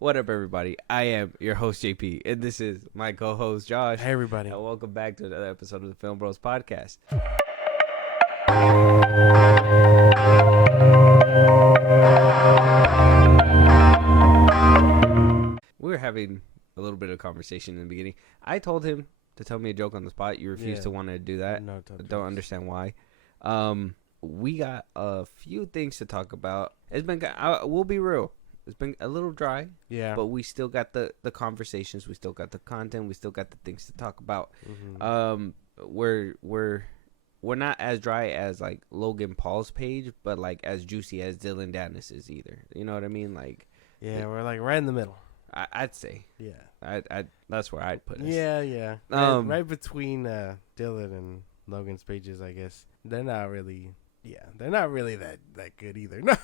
What up, everybody? I am your host, JP, and this is my co-host, Josh. Hey, everybody. And welcome back to another episode of the FilmBros podcast. We were having a little bit of conversation in the beginning. I told him to tell me a joke on the spot. You refused to want to do that. No, don't understand why. We got a few things to talk about. It's been, we'll be real. It's been a little dry, Yeah. but we still got the conversations. We still got the content. We still got the things to talk about. Mm-hmm. We're not as dry as like Logan Paul's page, but like as juicy as Dylan Dennis's either. You know what I mean? Like, Yeah, we're like right in the middle. I'd say. Yeah. I that's where I'd put us. Yeah. Right between Dylan and Logan's pages, I guess. They're not really that good either. No.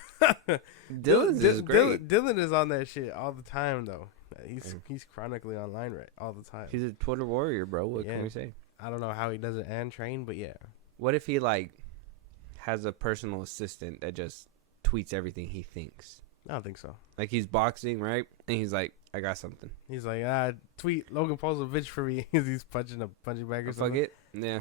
Dylan's is great. Dylan is on that shit all the time though. He's chronically online right all the time. He's a Twitter warrior, bro. What can we say? I don't know how he does it and train, but yeah. What if he like has a personal assistant that just tweets everything he thinks? I don't think so. Like he's boxing, right? And he's like, I got something. He's like, tweet Logan Paul's a bitch for me. He's punching a punching bag or something. Fuck it. Yeah.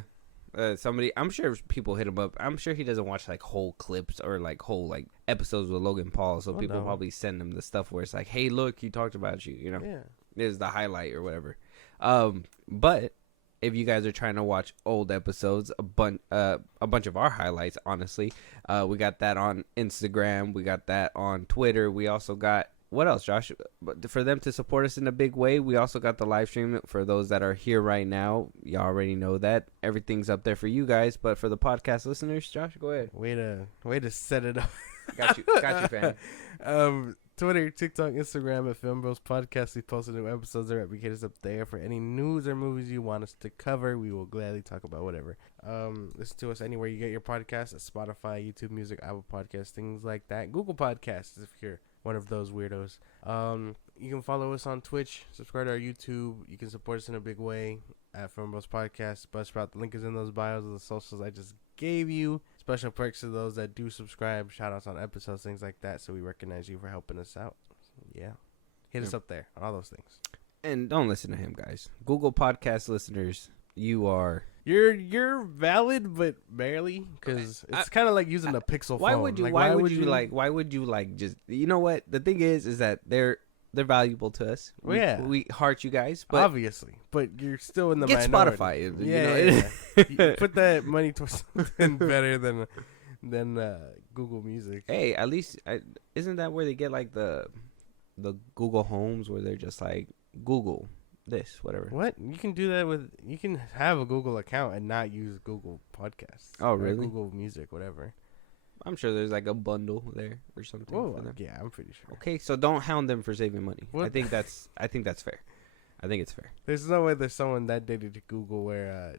Somebody, I'm sure people hit him up. I'm sure he doesn't watch like whole clips or like whole like episodes with Logan Paul. So people probably send him the stuff where it's like, hey, look, he talked about you. You know, is the highlight or whatever. But if you guys are trying to watch old episodes, a bunch of our highlights, honestly, we got that on Instagram. We got that on Twitter. We also got, what else, Josh? But for them to support us in a big way, we also got the live stream. For those that are here right now, you already know that everything's up there for you guys. But for the podcast listeners, Josh, go ahead. Way to set it up. Got you, fam. Twitter, TikTok, Instagram at FilmBros Podcast. We post new episodes there. We get us up there for any news or movies you want us to cover. We will gladly talk about whatever. Listen to us anywhere you get your podcasts, at Spotify, YouTube Music, Apple Podcasts, things like that. Google Podcasts if you're one of those weirdos. You can follow us on Twitch, subscribe to our YouTube. You can support us in a big way at FilmBros Podcast. Buzzsprout, the link is in those bios of the socials I just gave you. Special perks to those that do subscribe, shout outs on episodes, things like that, so we recognize you for helping us out. Yeah. Hit us up there on all those things. And don't listen to him, guys. Google Podcast listeners, you're valid, but barely, because it's kind of like using a Pixel phone. Why would you just, you know what? The thing is that they're valuable to us. We heart you guys, but obviously, but you're still in the get minority. Spotify. Yeah. You put that money towards something better than Google Music. Hey, at least isn't that where they get like the Google Homes where they're just like Google this, whatever. What? You can do that you can have a Google account and not use Google Podcasts. Oh, really? Google Music, whatever. I'm sure there's like a bundle there or something. Oh, yeah, I'm pretty sure. Okay, so don't hound them for saving money. What? I think that's fair. I think it's fair. There's no way there's someone that dedicated to Google where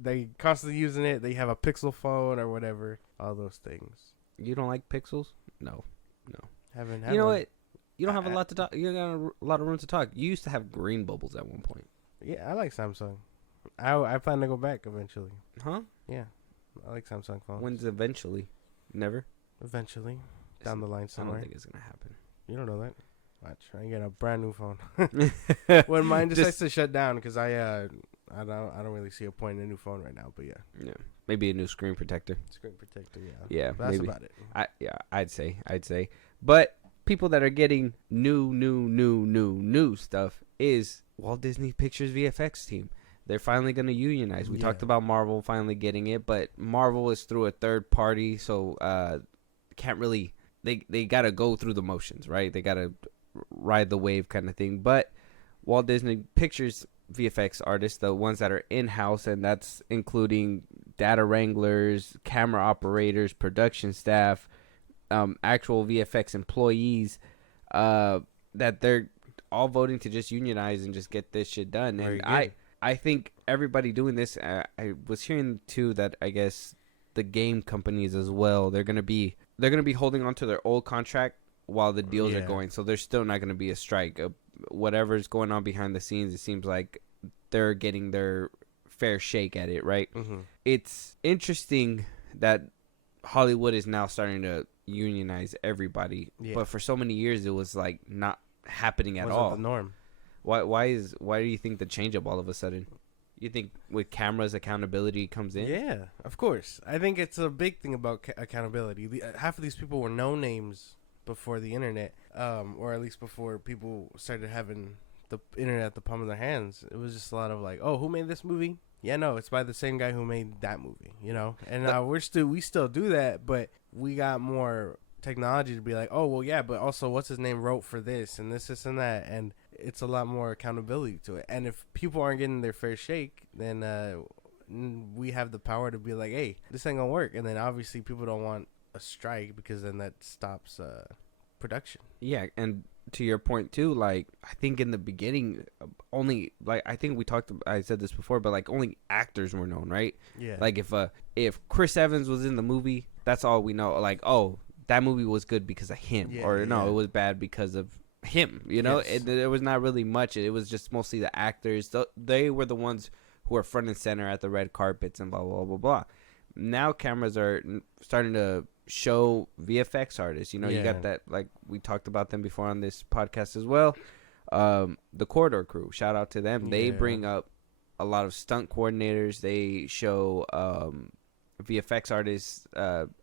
they constantly using it. They have a Pixel phone or whatever. All those things. You don't like Pixels? No. Haven't. You know what? You don't have a lot to talk. You got a lot of room to talk. You used to have green bubbles at one point. Yeah, I like Samsung. I plan to go back eventually. Huh? Yeah, I like Samsung phones. When's eventually? Never. Eventually, down the line somewhere. I don't think it's gonna happen. You don't know that. Watch, I get a brand new phone. When mine decides to shut down, because I don't really see a point in a new phone right now. But yeah, maybe a new screen protector. Screen protector, yeah. But that's about it. I'd say. But people that are getting new stuff is Walt Disney Pictures VFX team. They're finally going to unionize. We talked about Marvel finally getting it, but Marvel is through a third party, so can't really. They got to go through the motions, right? They got to ride the wave kind of thing. But Walt Disney Pictures VFX artists, the ones that are in-house, and that's including data wranglers, camera operators, production staff, actual VFX employees, that they're all voting to just unionize and just get this shit done. And I think everybody doing this, I was hearing too that I guess the game companies as well, they're gonna be holding on to their old contract while the deals are going. So there's still not gonna be a strike. Whatever's going on behind the scenes, it seems like they're getting their fair shake at it, right? Mm-hmm. It's interesting that Hollywood is now starting to unionize everybody. Yeah. But for so many years, it was like not happening at Wasn't all. the norm. Why do you think the change up all of a sudden? You think with cameras, accountability comes in? Yeah, of course. I think it's a big thing about accountability. Half of these people were no names before the internet, or at least before people started having the internet at the palm of their hands. It was just a lot of like, oh, who made this movie? Yeah, no, it's by the same guy who made that movie, you know. And we still do that, but we got more technology to be like, oh, well, yeah, but also what's his name wrote for this and this and that, and it's a lot more accountability to it. And if people aren't getting their fair shake, then we have the power to be like, hey, this ain't gonna work. And then obviously people don't want a strike because then that stops production. Yeah, and to your point too, like I think in the beginning, only like I said this before, but like only actors were known, right? Yeah. Like if Chris Evans was in the movie, that's all we know. Like, oh, that movie was good because of him, or no, it was bad because of him. You know, there was not really much. It was just mostly the actors. They were the ones who were front and center at the red carpets and blah blah blah blah. Now cameras are starting to show VFX artists. You know, you got that, like we talked about them before on this podcast as well. The Corridor Crew, shout out to them. They bring up a lot of stunt coordinators. They show VFX artists,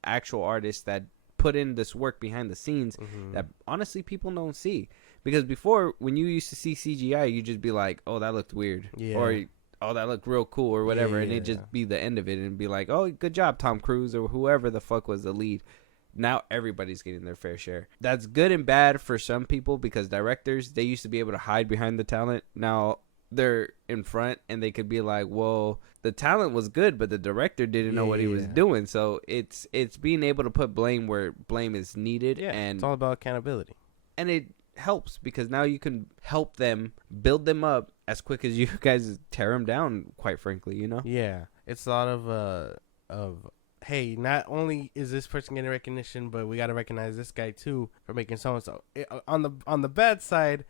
actual artists that put in this work behind the scenes that honestly people don't see. Because before, when you used to see CGI, you just be like, oh, that looked weird, or oh, that looked real cool, or whatever, and it'd just be the end of it, and be like, oh, good job, Tom Cruise, or whoever the fuck was the lead. Now everybody's getting their fair share. That's good and bad for some people, because directors, they used to be able to hide behind the talent. Now they're in front, and they could be like, well, the talent was good, but the director didn't know what he was doing. So it's being able to put blame where blame is needed. Yeah, and it's all about accountability. And it helps because now you can help them build them up as quick as you guys tear them down, quite frankly, you know? Yeah. It's a lot of hey, not only is this person getting recognition, but we got to recognize this guy too for making so-and-so. On the bad side,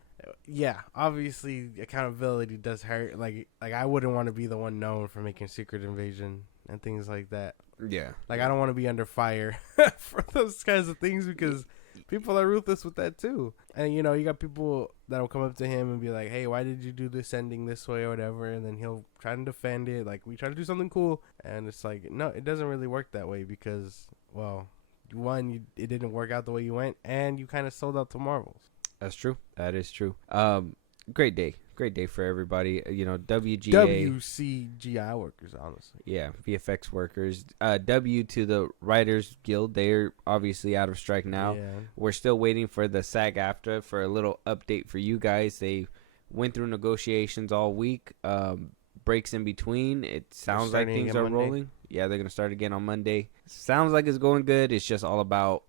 yeah, obviously accountability does hurt. Like I wouldn't want to be the one known for making Secret Invasion and things like that. Yeah. Like I don't want to be under fire for those kinds of things because people are ruthless with that too. And you know, you got people that'll come up to him and be like, "Hey, why did you do this ending this way or whatever?" And then he'll try to defend it. Like, we try to do something cool, and it's like, no, it doesn't really work that way because, well, one, it didn't work out the way you went, and you kind of sold out to Marvels. That's true. That is true. Great day for everybody. You know, WCGI workers, honestly. Yeah, VFX workers. W to the Writers Guild. They're obviously out of strike now. Yeah. We're still waiting for the SAG-AFTRA for a little update for you guys. They went through negotiations all week. Breaks in between. It sounds like things are rolling. Yeah, they're gonna start again on Monday. Sounds like it's going good. It's just all about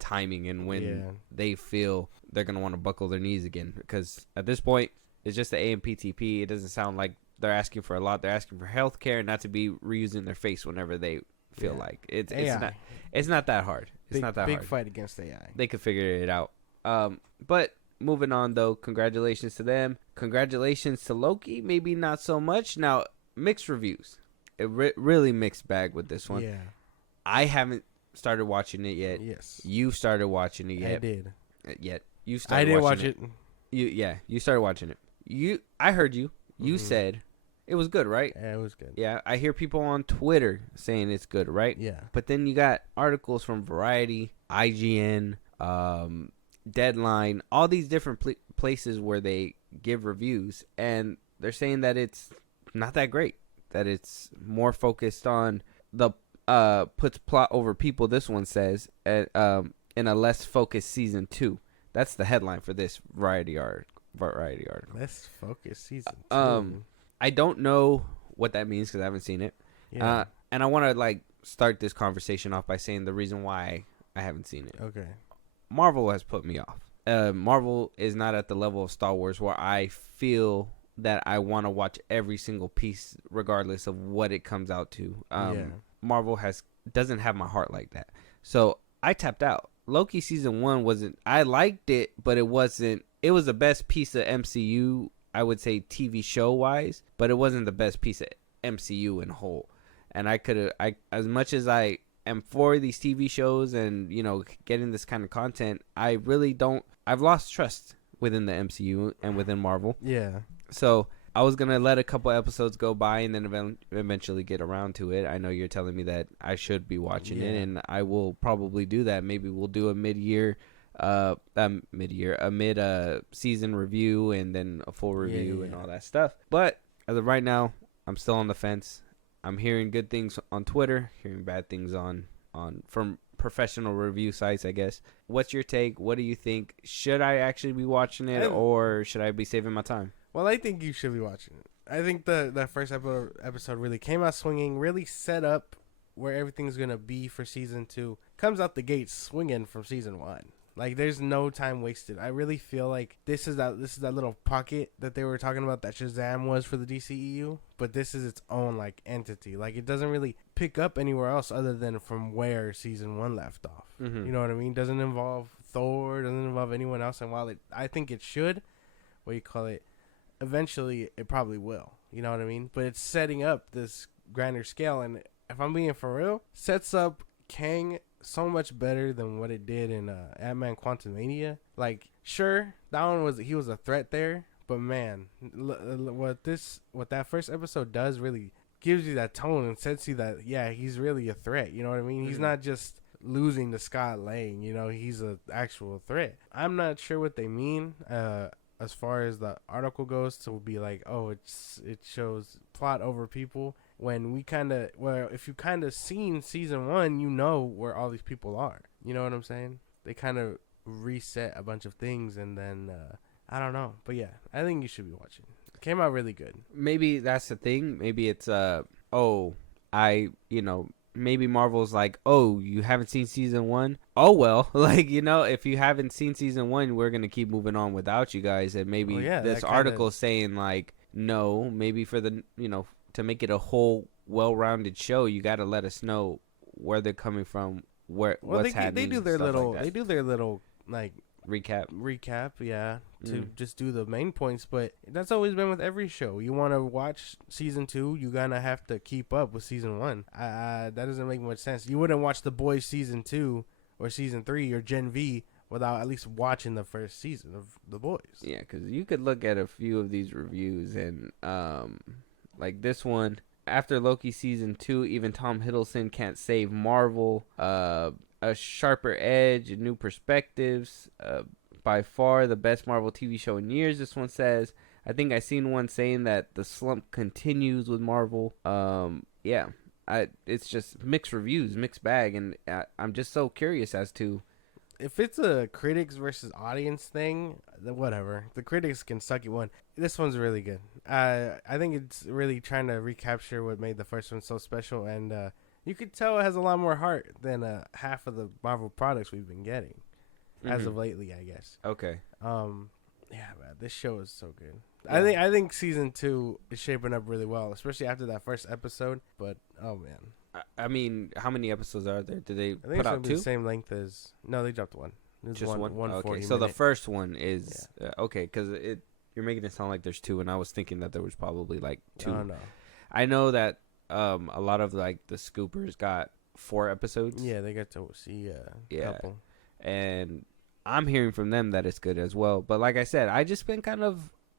timing and when they feel they're going to want to buckle their knees again, because at this point it's just the AMPTP. It doesn't sound like they're asking for a lot. They're asking for health care, not to be reusing their face whenever they feel like it's not that hard. It's not that hard. Big fight against AI. They could figure it out. But moving on though, congratulations to them. Congratulations to Loki. Maybe not so much. Now, mixed reviews. It really mixed bag with this one. Yeah. I haven't started watching it yet. Yes. You started watching it yet. I did. You started I did watch it. You started watching it. I heard you. You said it was good, right? Yeah, it was good. Yeah, I hear people on Twitter saying it's good, right? Yeah. But then you got articles from Variety, IGN, Deadline, all these different places where they give reviews, and they're saying that it's not that great, that it's more focused on the puts plot over people, this one says, in a less focused season 2. That's the headline for this Variety article. Less focused season 2. I don't know what that means because I haven't seen it. Yeah. And I want to start this conversation off by saying the reason why I haven't seen it. Okay. Marvel has put me off. Marvel is not at the level of Star Wars where I feel that I want to watch every single piece regardless of what it comes out to. Marvel doesn't have my heart like that. So I tapped out. Loki season 1 I liked it, but it was the best piece of MCU, I would say TV show wise, but it wasn't the best piece of MCU in whole. And as much as I am for these TV shows and, you know, getting this kind of content, I really don't. I've lost trust within the MCU and within Marvel. Yeah. So I was going to let a couple episodes go by and then eventually get around to it. I know you're telling me that I should be watching it, and I will probably do that. Maybe we'll do a mid-season review and then a full review and all that stuff. But as of right now, I'm still on the fence. I'm hearing good things on Twitter, hearing bad things on from professional review sites, I guess. What's your take? What do you think? Should I actually be watching it, or should I be saving my time? Well, I think you should be watching it. I think the first episode really came out swinging, really set up where everything's going to be for season 2. Comes out the gate swinging from season 1. Like, there's no time wasted. I really feel like this is that little pocket that they were talking about that Shazam was for the DCEU, but this is its own, like, entity. Like, it doesn't really pick up anywhere else other than from where season 1 left off. Mm-hmm. You know what I mean? Doesn't involve Thor, doesn't involve anyone else, and while I think it should, eventually it probably will. You know what I mean? But it's setting up this grander scale, and if I'm being for real, sets up Kang so much better than what it did in Ant-Man Quantumania. Like, sure, he was a threat there, but man, what that first episode does really gives you that tone and sets you that, yeah, he's really a threat. You know what I mean? Mm-hmm. He's not just losing to Scott Lang, you know, he's an actual threat. I'm not sure what they mean as far as the article goes to be like, oh, it shows plot over people. When if you kind of seen season 1, you know where all these people are. You know what I'm saying? They kind of reset a bunch of things, and then I don't know, but yeah, I think you should be watching. It came out really good. Maybe that's the thing. Maybe it's maybe Marvel's like, oh, you haven't seen season 1? Oh well, like, you know, if you haven't seen season 1, we're gonna keep moving on without you guys, and maybe this article saying like, no, maybe for the, you know, to make it a whole well-rounded show, you got to let us know where they're coming from, what's happening. They do their little like recap, yeah, to just do the main points. But that's always been with every show. You want to watch season 2, you gonna have to keep up with season 1. That doesn't make much sense. You wouldn't watch The Boys season 2 or season 3 or Gen V without at least watching the first season of The Boys. Yeah, because you could look at a few of these reviews and like this one, after Loki season 2, even Tom Hiddleston can't save Marvel. A sharper edge, new perspectives. By far the best Marvel TV show in years, this one says. I think I seen one saying that the slump continues with Marvel. It's just mixed reviews, mixed bag, and I'm just so curious as to. If it's a critics versus audience thing, then whatever. The critics can suck at one. This one's really good. I think it's really trying to recapture what made the first one so special, and you could tell it has a lot more heart than half of the Marvel products we've been getting as of lately, I guess. Okay. Yeah, man, this show is so good. Yeah. I think season 2 is shaping up really well, especially after that first episode. But oh man. I mean, how many episodes are there? Did they put out 2? The same length as... No, they dropped 1. Just one? Okay, so minute. The first one is... Yeah. Okay, because you're making it sound like there's 2, and I was thinking that there was probably like 2. Oh, no. I know that a lot of like the scoopers got 4 episodes. Yeah, they got to see a couple. And I'm hearing from them that it's good as well. But like I said, I've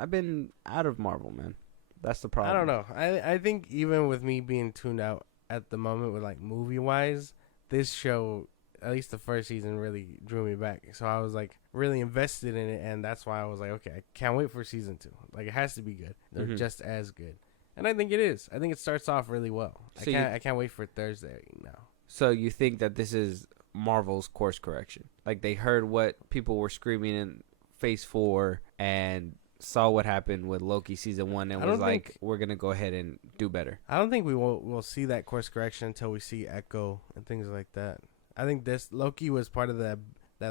been out of Marvel, man. That's the problem. I don't know. I think even with me being tuned out at the moment with like movie wise, this show, at least the first season, really drew me back. So I was like really invested in it, and that's why I was like, okay, I can't wait for season 2. Like, it has to be good. They're just as good, and I think it is. I think it starts off really well. So I can't wait for Thursday now. So you think that this is Marvel's course correction? Like, they heard what people were screaming in Phase 4 and saw what happened with Loki season 1 and was like, we're gonna go ahead and do better. I don't think we'll see that course correction until we see Echo and things like that. I think this Loki was part of that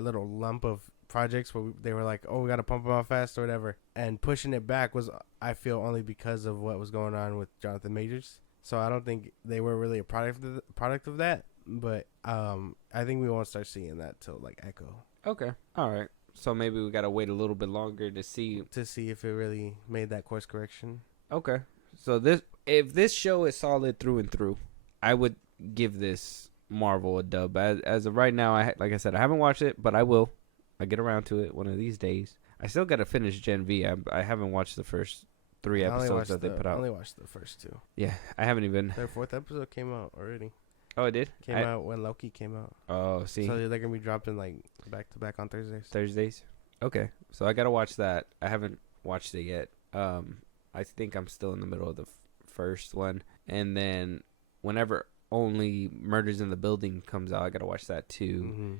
little lump of projects where they were like, oh, we gotta pump them out fast or whatever, and pushing it back was, I feel, only because of what was going on with Jonathan Majors. So I don't think they were really a product of that, but I think we won't start seeing that till like Echo. Okay, all right. So maybe we gotta wait a little bit longer to see if it really made that course correction. Okay. So if this show is solid through and through, I would give this Marvel a dub. As of right now, like I said, I haven't watched it, but I will. I get around to it one of these days. I still got to finish Gen V. I haven't watched the first 3 episodes that they put out. I only watched the first 2. Yeah, I haven't even. Their 4th episode came out already. Oh, it did? Came out when Loki came out. Oh, see. So they're going to be dropping like back to back on Thursdays? Okay. So I got to watch that. I haven't watched it yet. I think I'm still in the middle of the first one. And then whenever Only Murders in the Building comes out, I got to watch that too. Mm-hmm.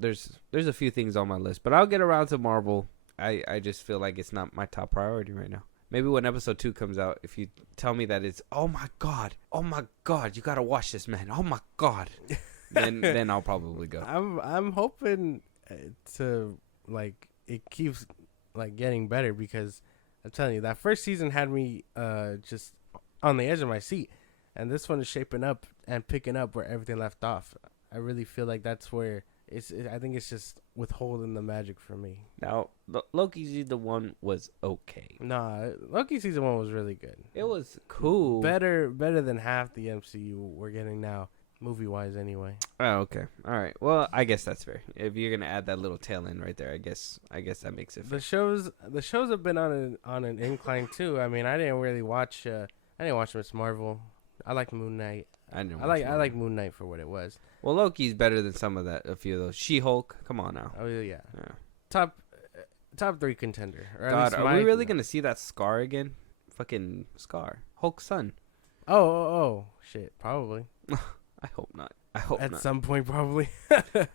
There's a few things on my list, but I'll get around to Marvel. I just feel like it's not my top priority right now. Maybe when episode 2 comes out, if you tell me that it's oh my god, you gotta watch this, man, oh my god, then I'll probably go. I'm hoping to like it keeps like getting better, because I'm telling you that first season had me just on the edge of my seat, and this one is shaping up and picking up where everything left off. I really feel like that's where I think it's just withholding the magic for me. Now, Loki season 1 was okay. Nah, Loki season 1 was really good. It was cool. Better than half the MCU we're getting now, movie wise anyway. Oh, okay. All right. Well, I guess that's fair. If you're gonna add that little tail end right there, I guess that makes it fair. The shows have been on an incline too. I mean, I didn't really watch. I didn't watch Miss Marvel. I like Moon Knight. I like Moon Knight for what it was. Well, Loki's better than a few of those. She-Hulk, come on now. Oh yeah. Top 3 contender. God, are we really gonna see that Scar again? Fucking Scar, Hulk's son. Oh, shit, probably. I hope not. At some point, probably.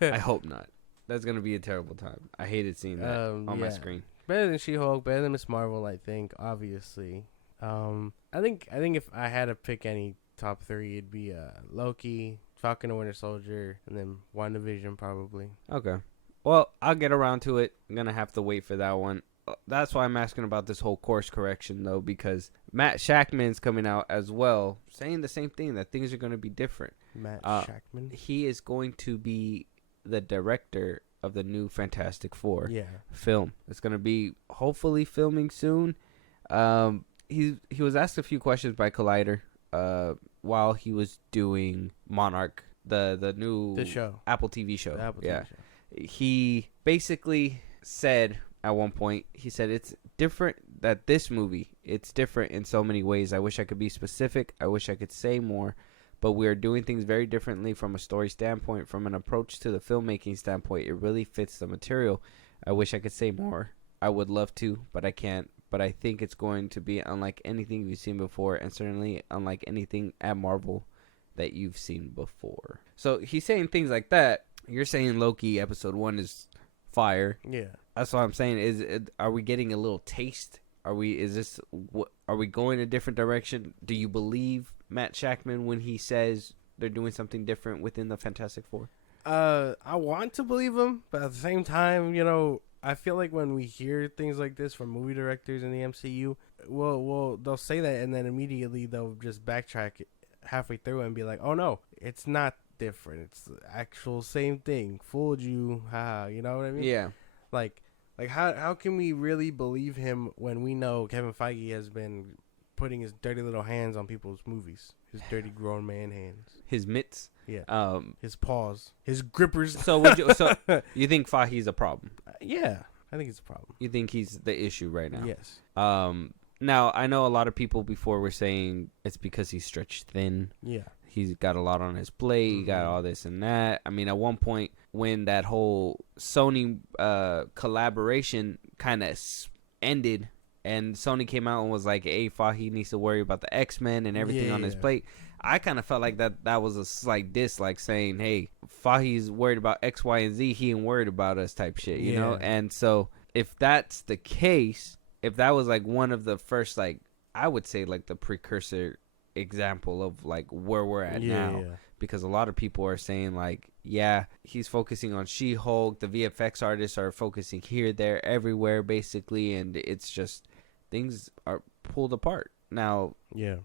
I hope not. That's gonna be a terrible time. I hated seeing that on my screen. Better than She-Hulk, better than Miss Marvel, I think. Obviously, I think if I had to pick any top 3, it'd be Loki, Falcon and Winter Soldier, and then WandaVision probably. Okay. Well, I'll get around to it. I'm gonna have to wait for that one. That's why I'm asking about this whole course correction, though, because Matt Shackman's coming out as well, saying the same thing, that things are going to be different. Matt Shackman? He is going to be the director of the new Fantastic Four film. It's going to be hopefully filming soon. He was asked a few questions by Collider while he was doing Monarch, the new show. Apple TV show. TV show. He basically said at one point, he said it's different, that this movie, it's different in so many ways. I wish I could be specific. I wish I could say more, but we are doing things very differently from a story standpoint, from an approach to the filmmaking standpoint. It really fits the material. I wish I could say more. I would love to, but I can't. But I think it's going to be unlike anything you've seen before, and certainly unlike anything at Marvel that you've seen before. So he's saying things like that. You're saying Loki episode 1 is fire. Yeah. That's what I'm saying. Are we getting a little taste? Are we going a different direction? Do you believe Matt Shackman when he says they're doing something different within the Fantastic Four? I want to believe him, but at the same time, I feel like when we hear things like this from movie directors in the MCU, they'll say that and then immediately they'll just backtrack halfway through and be like, "Oh no, it's not different. It's the actual same thing. Fooled you, haha." You know what I mean? Yeah. Like how can we really believe him when we know Kevin Feige has been putting his dirty little hands on people's movies? His dirty grown man hands. His mitts. Yeah. His paws. His grippers. So you think Feige's a problem? Yeah, I think it's a problem. You think he's the issue right now? Yes. Now I know a lot of people before were saying it's because he's stretched thin. Yeah. He's got a lot on his plate. He got all this and that. I mean, at one point when that whole Sony collaboration kind of ended, and Sony came out and was like, "Hey, Feige needs to worry about the X-Men and everything on his plate." I kind of felt like that was a slight diss, like saying, "Hey, Feige's worried about X, Y, and Z. He ain't worried about us," type shit, you know. And so, if that's the case, if that was like one of the first, like I would say, like the precursor example of like where we're at now, because a lot of people are saying like, yeah, he's focusing on She-Hulk. The VFX artists are focusing here, there, everywhere, basically, and it's just things are pulled apart. Now,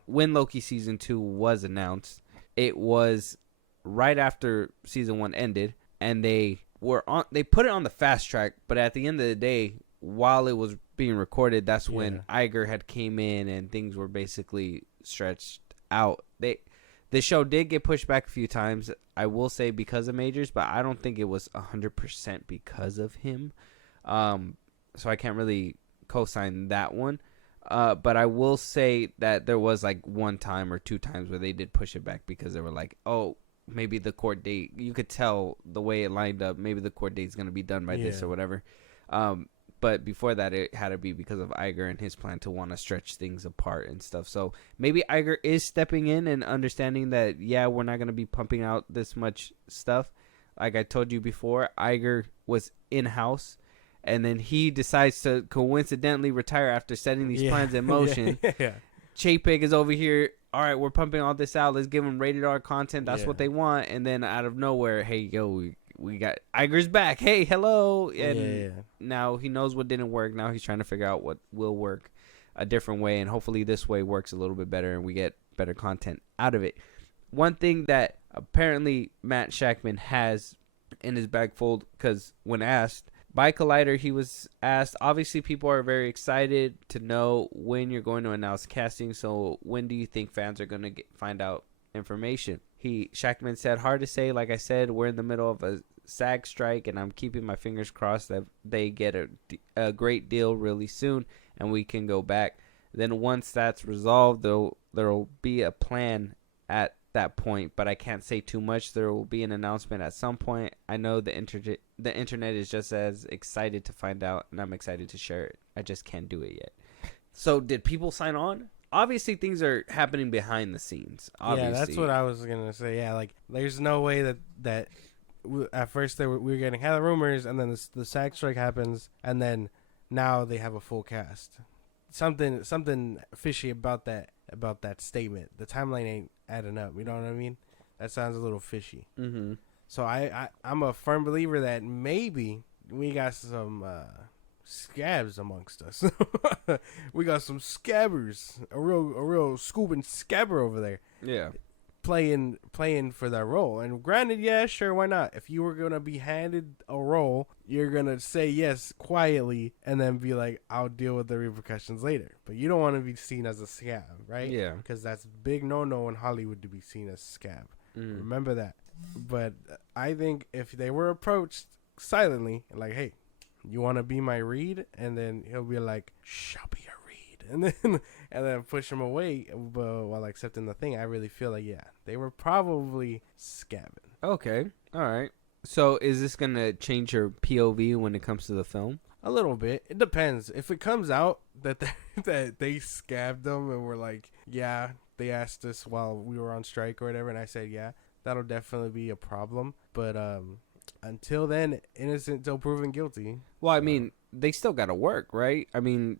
when Loki season 2 was announced, it was right after season 1 ended, and they put it on the fast track. But at the end of the day, while it was being recorded, that's when Iger had came in and things were basically stretched out. The show did get pushed back a few times, I will say, because of Majors, but I don't think it was 100% because of him. So I can't really co-sign that one. But I will say that there was like one time or two times where they did push it back because they were like, oh, maybe the court date, you could tell the way it lined up, maybe the court date's going to be done by this or whatever. But before that, it had to be because of Iger and his plan to want to stretch things apart and stuff. So maybe Iger is stepping in and understanding that, yeah, we're not going to be pumping out this much stuff. Like I told you before, Iger was in-house, and then he decides to coincidentally retire after setting these plans in motion. Chapek is over here. All right, we're pumping all this out. Let's give them rated R content. That's what they want. And then out of nowhere, hey, yo, we got Iger's back. Hey, hello. And now he knows what didn't work. Now he's trying to figure out what will work a different way. And hopefully this way works a little bit better and we get better content out of it. One thing that apparently Matt Shackman has in his bag fold, because when asked by Collider, he was asked, obviously people are very excited to know when you're going to announce casting. So when do you think fans are going to find out information? Shackman said, hard to say. Like I said, we're in the middle of a SAG strike, and I'm keeping my fingers crossed that they get a great deal really soon, and we can go back. Then once that's resolved, there'll be a plan at that point, but I can't say too much. There will be an announcement at some point. I know the internet is just as excited to find out, and I'm excited to share it. I just can't do it yet. So did people sign on? Obviously, things are happening behind the scenes. Obviously. Yeah, that's what I was going to say. Yeah, like, there's no way that at first we were getting hella rumors, and then the SAG strike happens, and then now they have a full cast. Something fishy about that statement. The timeline ain't adding up. You know what I mean? That sounds a little fishy. Mm-hmm. So I'm a firm believer that maybe we got some scabs amongst us. We got some scabbers, a real scooping scabber over there. Yeah, playing for that role. And granted, yeah, sure, why not? If you were gonna be handed a role, you're gonna say yes quietly and then be like, I'll deal with the repercussions later. But you don't want to be seen as a scab, right? Yeah, because that's big no in Hollywood to be seen as scab. Remember that. But I think if they were approached silently, like, hey, you want to be my read? And then he'll be like, shh, I'll be your read. And then push him away while accepting the thing. I really feel like, yeah, they were probably scabbing. Okay. All right. So is this going to change your POV when it comes to the film? A little bit. It depends. If it comes out that they scabbed them and were like, yeah, they asked us while we were on strike or whatever, and I said, yeah, that'll definitely be a problem. But until then, innocent till proven guilty. Well, I mean, they still got to work, right? I mean,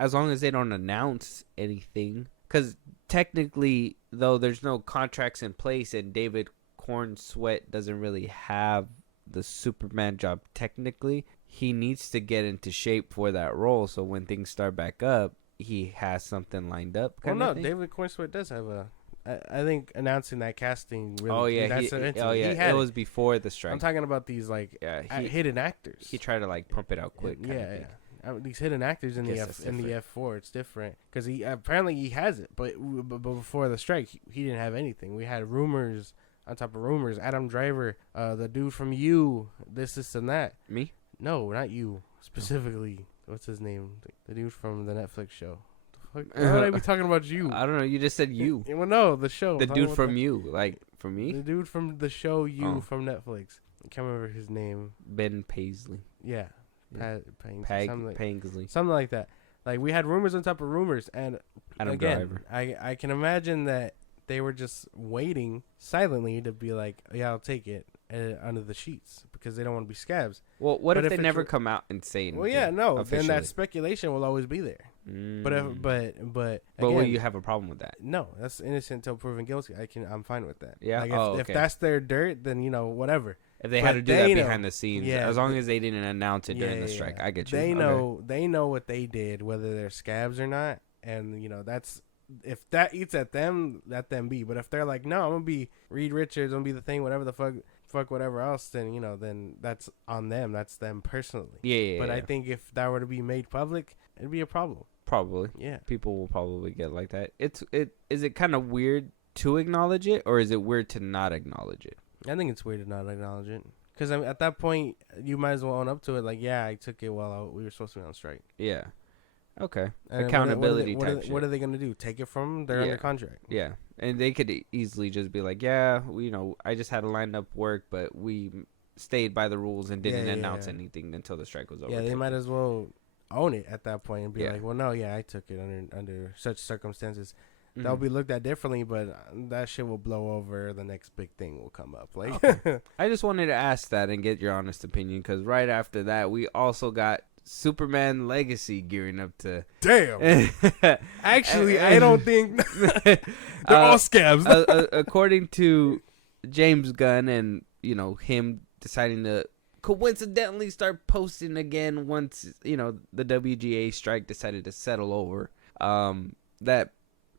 as long as they don't announce anything, because technically, though, there's no contracts in place, and David Corn Sweat doesn't really have the Superman job technically. He needs to get into shape for that role, so when things start back up, he has something lined up. Well, no, David Corn Sweat does have a. I think announcing that casting really. Oh yeah, it was before the strike. I'm talking about these hidden actors. He tried to like pump it out quick. Yeah. These hidden actors in the F4, it's different because he apparently has it, but before the strike, he didn't have anything. We had rumors on top of rumors. Adam Driver, the dude from You, this and that. Me? No, not you specifically. What's his name? The dude from the Netflix show. Why would I be talking about You? I don't know. You just said You. Well, no, the show. The dude from You, like from me. The dude from the show You from Netflix. I can't remember his name. Ben Paisley. Yeah. Paisley. Something like that. Like, we had rumors on top of rumors, and Adam again, Driver. I can imagine that they were just waiting silently to be like, yeah, I'll take it under the sheets because they don't want to be scabs. Well, what if they never come out and say anything? Well, yeah, no, officially? Then that speculation will always be there. But again, will you have a problem with that? No, that's innocent until proven guilty. I'm fine with that. Yeah. Like if that's their dirt, then whatever. If they had to do that behind the scenes, as long as they didn't announce it during the strike, I get you. They know what they did, whether they're scabs or not, and that's if that eats at them, let them be. But if they're like, no, I'm gonna be Reed Richards, I'm gonna be the thing, whatever the fuck whatever else, then then that's on them. That's them personally. Yeah. But I think if that were to be made public, it'd be a problem. Probably. Yeah. People will probably get like that. Is it kind of weird to acknowledge it, or is it weird to not acknowledge it? I think it's weird to not acknowledge it. Because at that point, you might as well own up to it. Like, yeah, I took it while we were supposed to be on strike. Yeah. Okay. And Accountability what type shit. What are they going to do? Take it from them? They're under contract. Yeah. And they could easily just be like, yeah, I just had to line up work, but we stayed by the rules and didn't announce anything until the strike was over. Yeah, they might as well own it at that point and be like, well, no, yeah, I took it under such circumstances. Mm-hmm. That'll be looked at differently, but that shit will blow over. The next big thing will come up. Like, okay. I just wanted to ask that and get your honest opinion, because right after that, we also got Superman Legacy gearing up to. Damn. Actually, I don't think they're all scabs. According to James Gunn, and him deciding to coincidentally start posting again once the WGA strike decided to settle over, that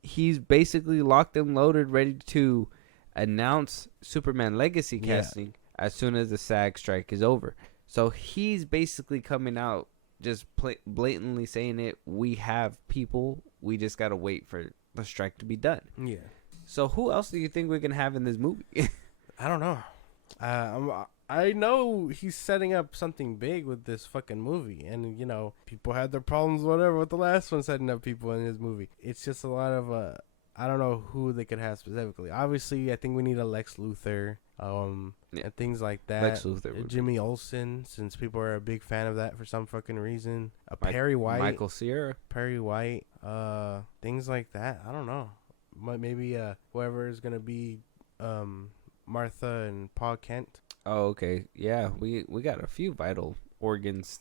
he's basically locked and loaded, ready to announce Superman Legacy casting as soon as the SAG strike is over. So he's basically coming out just blatantly saying it. We have people. We just got to wait for the strike to be done. Yeah. So who else do you think we can have in this movie? I don't know. I know he's setting up something big with this fucking movie. And, people had their problems, whatever, with the last one setting up people in his movie. It's just a lot of, I don't know who they could have specifically. Obviously, I think we need a Lex Luthor, and things like that. Lex Luthor. Jimmy Olsen, since people are a big fan of that for some fucking reason. Perry White. Michael Cera. Perry White. Things like that. I don't know. Maybe whoever is going to be Martha and Paul Kent. Oh, okay. Yeah, we got a few vital organs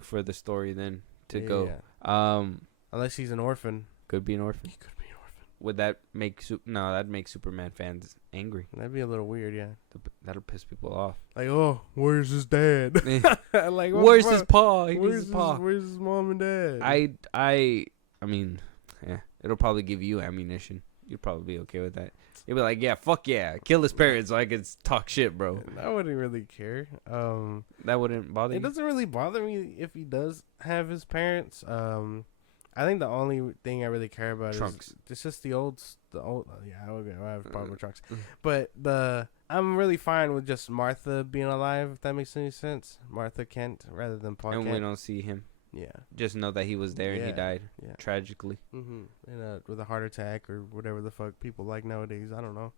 for the story then to go. Yeah. Unless he's an orphan. Could be an orphan. He could be an orphan. Would that make that'd make Superman fans angry. That'd be a little weird, yeah. That'll piss people off. Like, oh, where's his dad? Like, where's his paw? Where's his mom and dad? I mean, it'll probably give you ammunition. You'd probably be okay with that. You'd be like, yeah, fuck yeah, kill his parents so I can talk shit, bro. I wouldn't really care. That wouldn't bother you? It doesn't really bother me if he does have his parents. I think the only thing I really care about Trunks. It's just the old. I have a problem with Trunks. But I'm really fine with just Martha being alive, if that makes any sense. Martha Kent rather than Paul Kent. And we don't see him. Yeah. Just know that he was there and he died tragically. Mm-hmm. And with a heart attack or whatever the fuck people like nowadays. I don't know.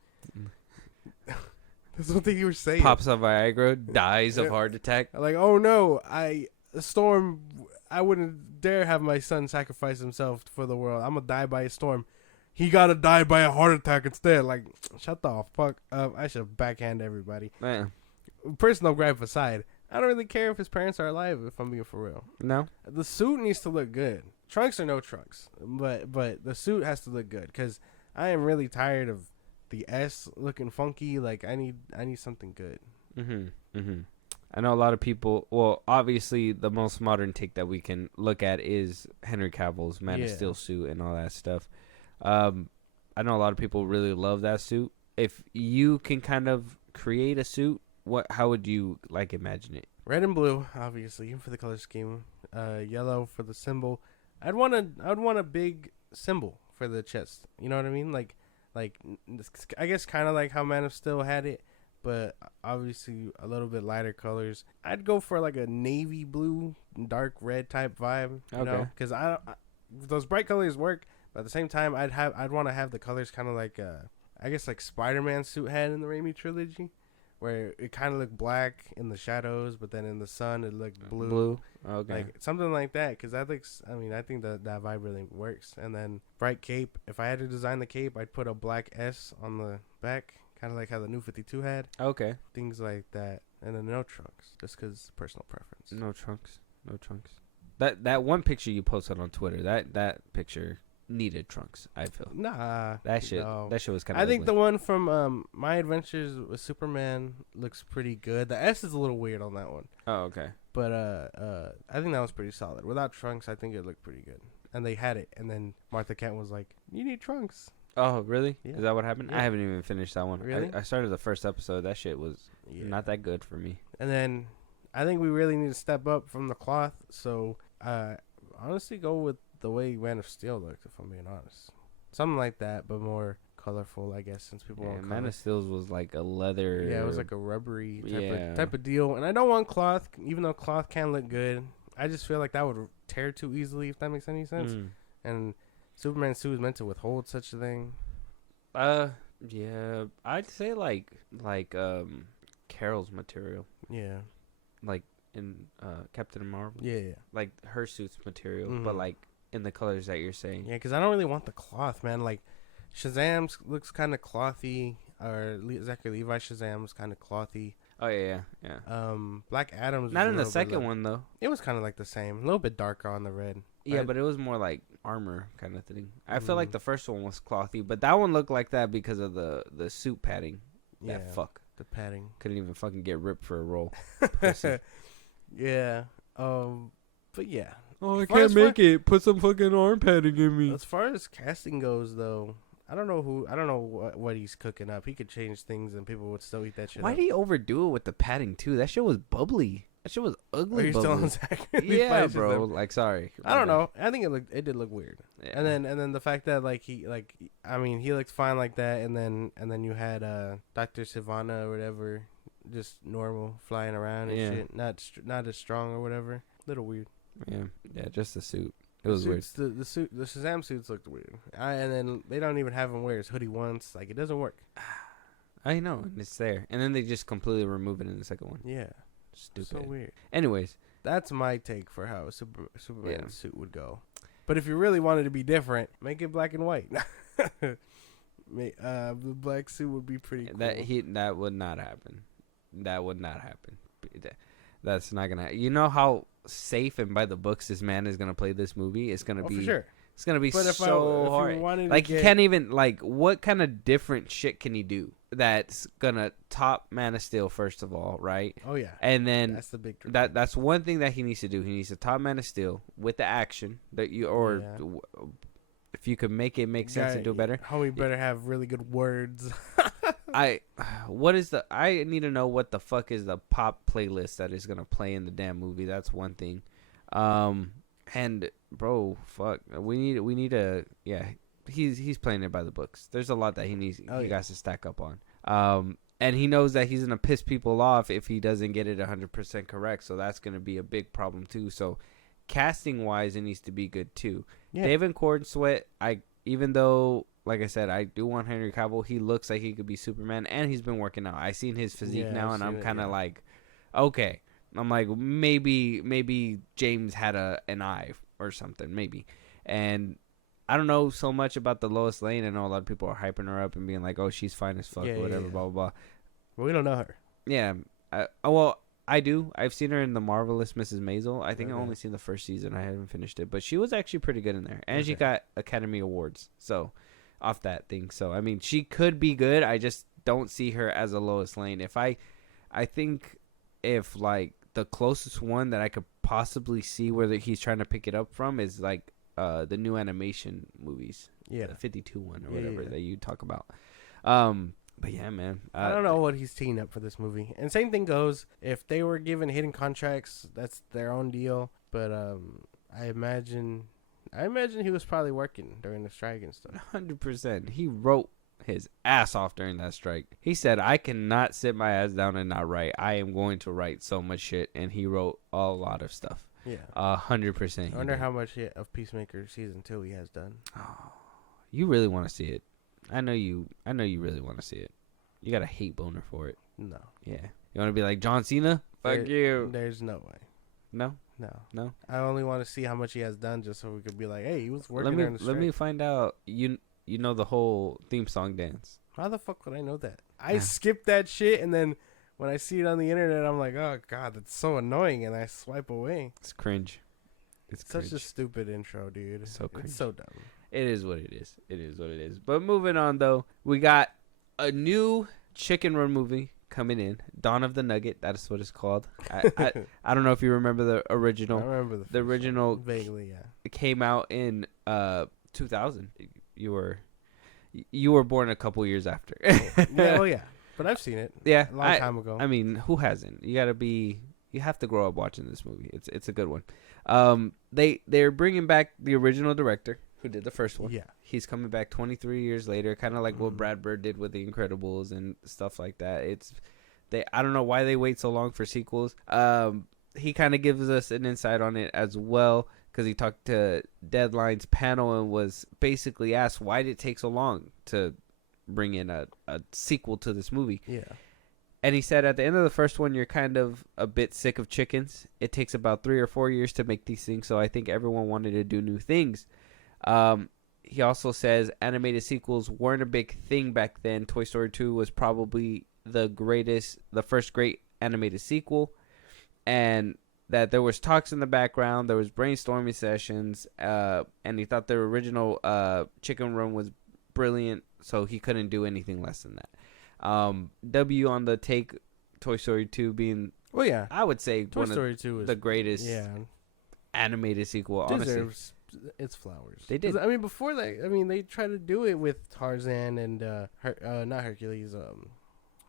That's what they were saying. Pops a Viagra, dies of heart attack. Like, oh no, a storm. I wouldn't dare have my son sacrifice himself for the world. I'm gonna die by a storm. He gotta die by a heart attack instead. Like, shut the fuck up. I should backhand everybody. Man. Personal gripe aside, I don't really care if his parents are alive, if I'm being for real. No? The suit needs to look good. Trunks or no trunks. But the suit has to look good. Because I am really tired of the S looking funky. Like, I need something good. Mm-hmm. Mm-hmm. I know a lot of people... Well, obviously, the most modern take that we can look at is Henry Cavill's Man of Steel suit and all that stuff. I know a lot of people really love that suit. If you can kind of create a suit, how would you imagine it? Red and blue, obviously, for the color scheme. Yellow for the symbol. I'd want a big symbol for the chest. You know what I mean? Like I guess kind of like how Man of Steel had it, but obviously a little bit lighter colors. I'd go for like a navy blue, dark red type vibe. You know, because those bright colors work. But at the same time, I'd want to have the colors kind of like I guess like Spider-Man suit had in the Raimi trilogy. Where it kind of looked black in the shadows, but then in the sun it looked blue. Blue, okay. Like something like that, because that looks. I mean, I think that vibe really works. And then bright cape. If I had to design the cape, I'd put a black S on the back, kind of like how the New 52 had. Okay. Things like that, and then no trunks, just because personal preference. No trunks. That one picture you posted on Twitter, that picture needed trunks. I feel that shit was kind of. I think the one from My Adventures with Superman looks pretty good. The S is a little weird on that one. Oh, okay. But I think that was pretty solid. Without trunks, I think it looked pretty good. And they had it, and then Martha Kent was like, "You need trunks." Oh, really? Yeah. Is that what happened? Yeah. I haven't even finished that one. Really? I started the first episode. That shit was not that good for me. And then I think we really need to step up from the cloth. So honestly, go with the way Man of Steel looked, if I'm being honest. Something like that, but more colorful, I guess, since people want Man color. of Steel's was like a leather. Yeah, it was like a rubbery Yeah. type of deal. And I don't want cloth, even though cloth can look good. I just feel like that would tear too easily, if that makes any sense. And Superman's suit is meant to withhold such a thing. Yeah, I'd say like Carol's material, Yeah. like in Captain Marvel, Yeah. like her suit's material, Mhm. but like in the colors that you're saying. Yeah, because I don't really want the cloth, man. Like, Shazam's looks kind of clothy, or Zachary Levi's Shazam's kind of clothy. Oh yeah, yeah. Black Adam's was Not a in the little bit second like- one though. It was kind of like the same, a little bit darker on the red. Yeah, but it was more like armor kind of thing. I feel like Mm. the first one was clothy, but that one looked like that because of the suit padding. Yeah, That fuck the padding. couldn't even fucking get ripped for a roll. Yeah. But yeah. Oh, I As far as can't make it. Put some fucking arm padding in me. As far as casting goes, though, I don't know what he's cooking up. He could change things and people would still eat that shit. Why up. did he overdo it with the padding too? That shit was bubbly. That shit was Are ugly. you still Bubbly. on Zachary Yeah, Levi's bro. Shazam? Like, sorry. I don't know. I think it did look weird. Yeah. And then the fact that he looked fine like that, and then you had Dr. Sivana or whatever, just normal flying around and Yeah. shit, not as strong or whatever. Little weird. Yeah, just the suit. It was weird. The Shazam suits looked weird. And then they don't even have him wear his hoodie once. Like, it doesn't work. I know, and it's there. And then they just completely remove it in the second one. Yeah, Stupid. so weird. Anyways, That's my take for how a Superman Yeah. suit would go. But if you really wanted to be different, make it black and white. The black suit would be pretty cool. that would not happen. That would not happen. That's not gonna. You know how safe and by the books this man is gonna play this movie? It's gonna be. for sure. It's gonna be But if so you hard. wanted to Like he get- can't even like. What kind of different shit can he do that's gonna top Man of Steel first of all, right? Oh yeah, And then that's the big. that's one thing that he needs to do. He needs to top Man of Steel with the action that you if you could make it make sense and do better. Homie better have really good words. I need to know what the fuck is the pop playlist that is gonna play in the damn movie. That's one thing. And bro, fuck, we need a He's playing it by the books. There's a lot that he got to stack up on. And he knows that he's gonna piss people off if he doesn't get it 100% correct. So that's gonna be a big problem too. So casting wise, it needs to be good too. Yeah. David Cornsweet, even though, like I said, I do want Henry Cavill. He looks like he could be Superman, and he's been working out. I seen his physique Yeah, now, I've and seen I'm it, kind of yeah. like, okay. I'm like, maybe James had an eye or something, maybe. And I don't know so much about the Lois Lane. I know a lot of people are hyping her up and being like, oh, she's fine as fuck, Yeah, or whatever, yeah. blah, blah, blah. But we don't know her. Yeah. Well, I do. I've seen her in The Marvelous Mrs. Maisel. I think I Okay. only seen the first season. I haven't finished it. But she was actually pretty good in there. And she Okay. got Academy Awards. So, off that thing. So, I mean, she could be good. I just don't see her as a Lois Lane. I think if, like, the closest one that I could possibly see where he's trying to pick it up from is, like, the new animation movies. Yeah. The 52 one or Yeah, whatever yeah. that you talk about. But yeah, man. I don't know what he's teeing up for this movie. And same thing goes if they were given hidden contracts, that's their own deal. But I imagine he was probably working during the strike and stuff. 100%. He wrote his ass off during that strike. He said, I cannot sit my ass down and not write. I am going to write so much shit. And he wrote a lot of stuff. Yeah. 100%. I wonder how much of Peacemaker season 2 he has done. Oh, you really want to see it. I know you really want to see it. You got a hate boner for it. No. Yeah. You want to be like John Cena? Fuck you. There's no way. No? No. I only want to see how much he has done just so we could be like, hey, he was working during the strike. Let me find out. You know the whole theme song dance. How the fuck would I know that? I skipped that shit, and then when I see it on the internet, I'm like, oh, God, that's so annoying, and I swipe away. It's cringe. It's Such cringe. a stupid intro, dude. So cringe. It's so dumb. It is what it is. It is what it is. But moving on, though, we got a new Chicken Run movie coming in. Dawn of the Nugget. That's what it's called. I don't know if you remember the original. I remember the first original one. Vaguely, yeah. It came out in 2000. You were born a couple years after. Yeah, oh, yeah. But I've seen it. Yeah, A long time ago. I mean, who hasn't? You have to grow up watching this movie. It's a good one. They're bringing back the original director who did the first one. Yeah. He's coming back 23 years later, kind of like what Brad Bird did with The Incredibles and stuff like that. I don't know why they wait so long for sequels. He kind of gives us an insight on it as well, because he talked to Deadline's panel and was basically asked, why did it take so long to bring in a sequel to this movie? Yeah. And he said at the end of the first one, you're kind of a bit sick of chickens. It takes about 3 or 4 years to make these things, so I think everyone wanted to do new things. He also says animated sequels weren't a big thing back then. Toy Story 2 was probably the first great animated sequel, and that there was talks in the background, there was brainstorming sessions, and he thought the original Chicken Run was brilliant, so he couldn't do anything less than that. W on the take, Toy Story 2 being, well, yeah, I would say Toy Story 2 is the greatest animated sequel. Honestly, deserves its flowers. They did. I mean, before that, they tried to do it with Tarzan and not Hercules,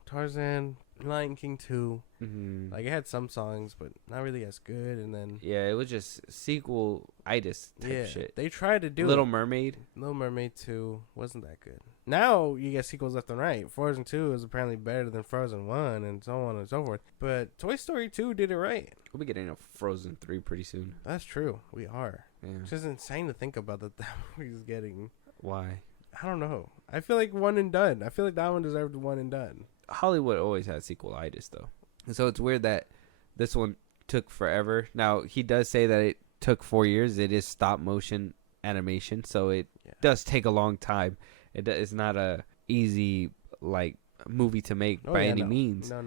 Tarzan, Lion King 2. Mm-hmm. Like, it had some songs, but not really as good. And then it was just sequel-itis type shit. They tried to do Little Mermaid 2 wasn't that good. Now you get sequels left and right. Frozen 2 is apparently better than Frozen 1, and so on and so forth. But Toy Story 2 did it right. We'll be getting a Frozen 3 pretty soon. That's true. We are. Yeah. It's just insane to think about that movie's getting. Why? I don't know. I feel like one and done. I feel like that one deserved one and done. Hollywood always had sequel-itis, though. And so it's weird that this one took forever. Now, he does say that it took 4 years. It is stop-motion animation, so it does take a long time. It's not a easy, like, movie to make by any means. No.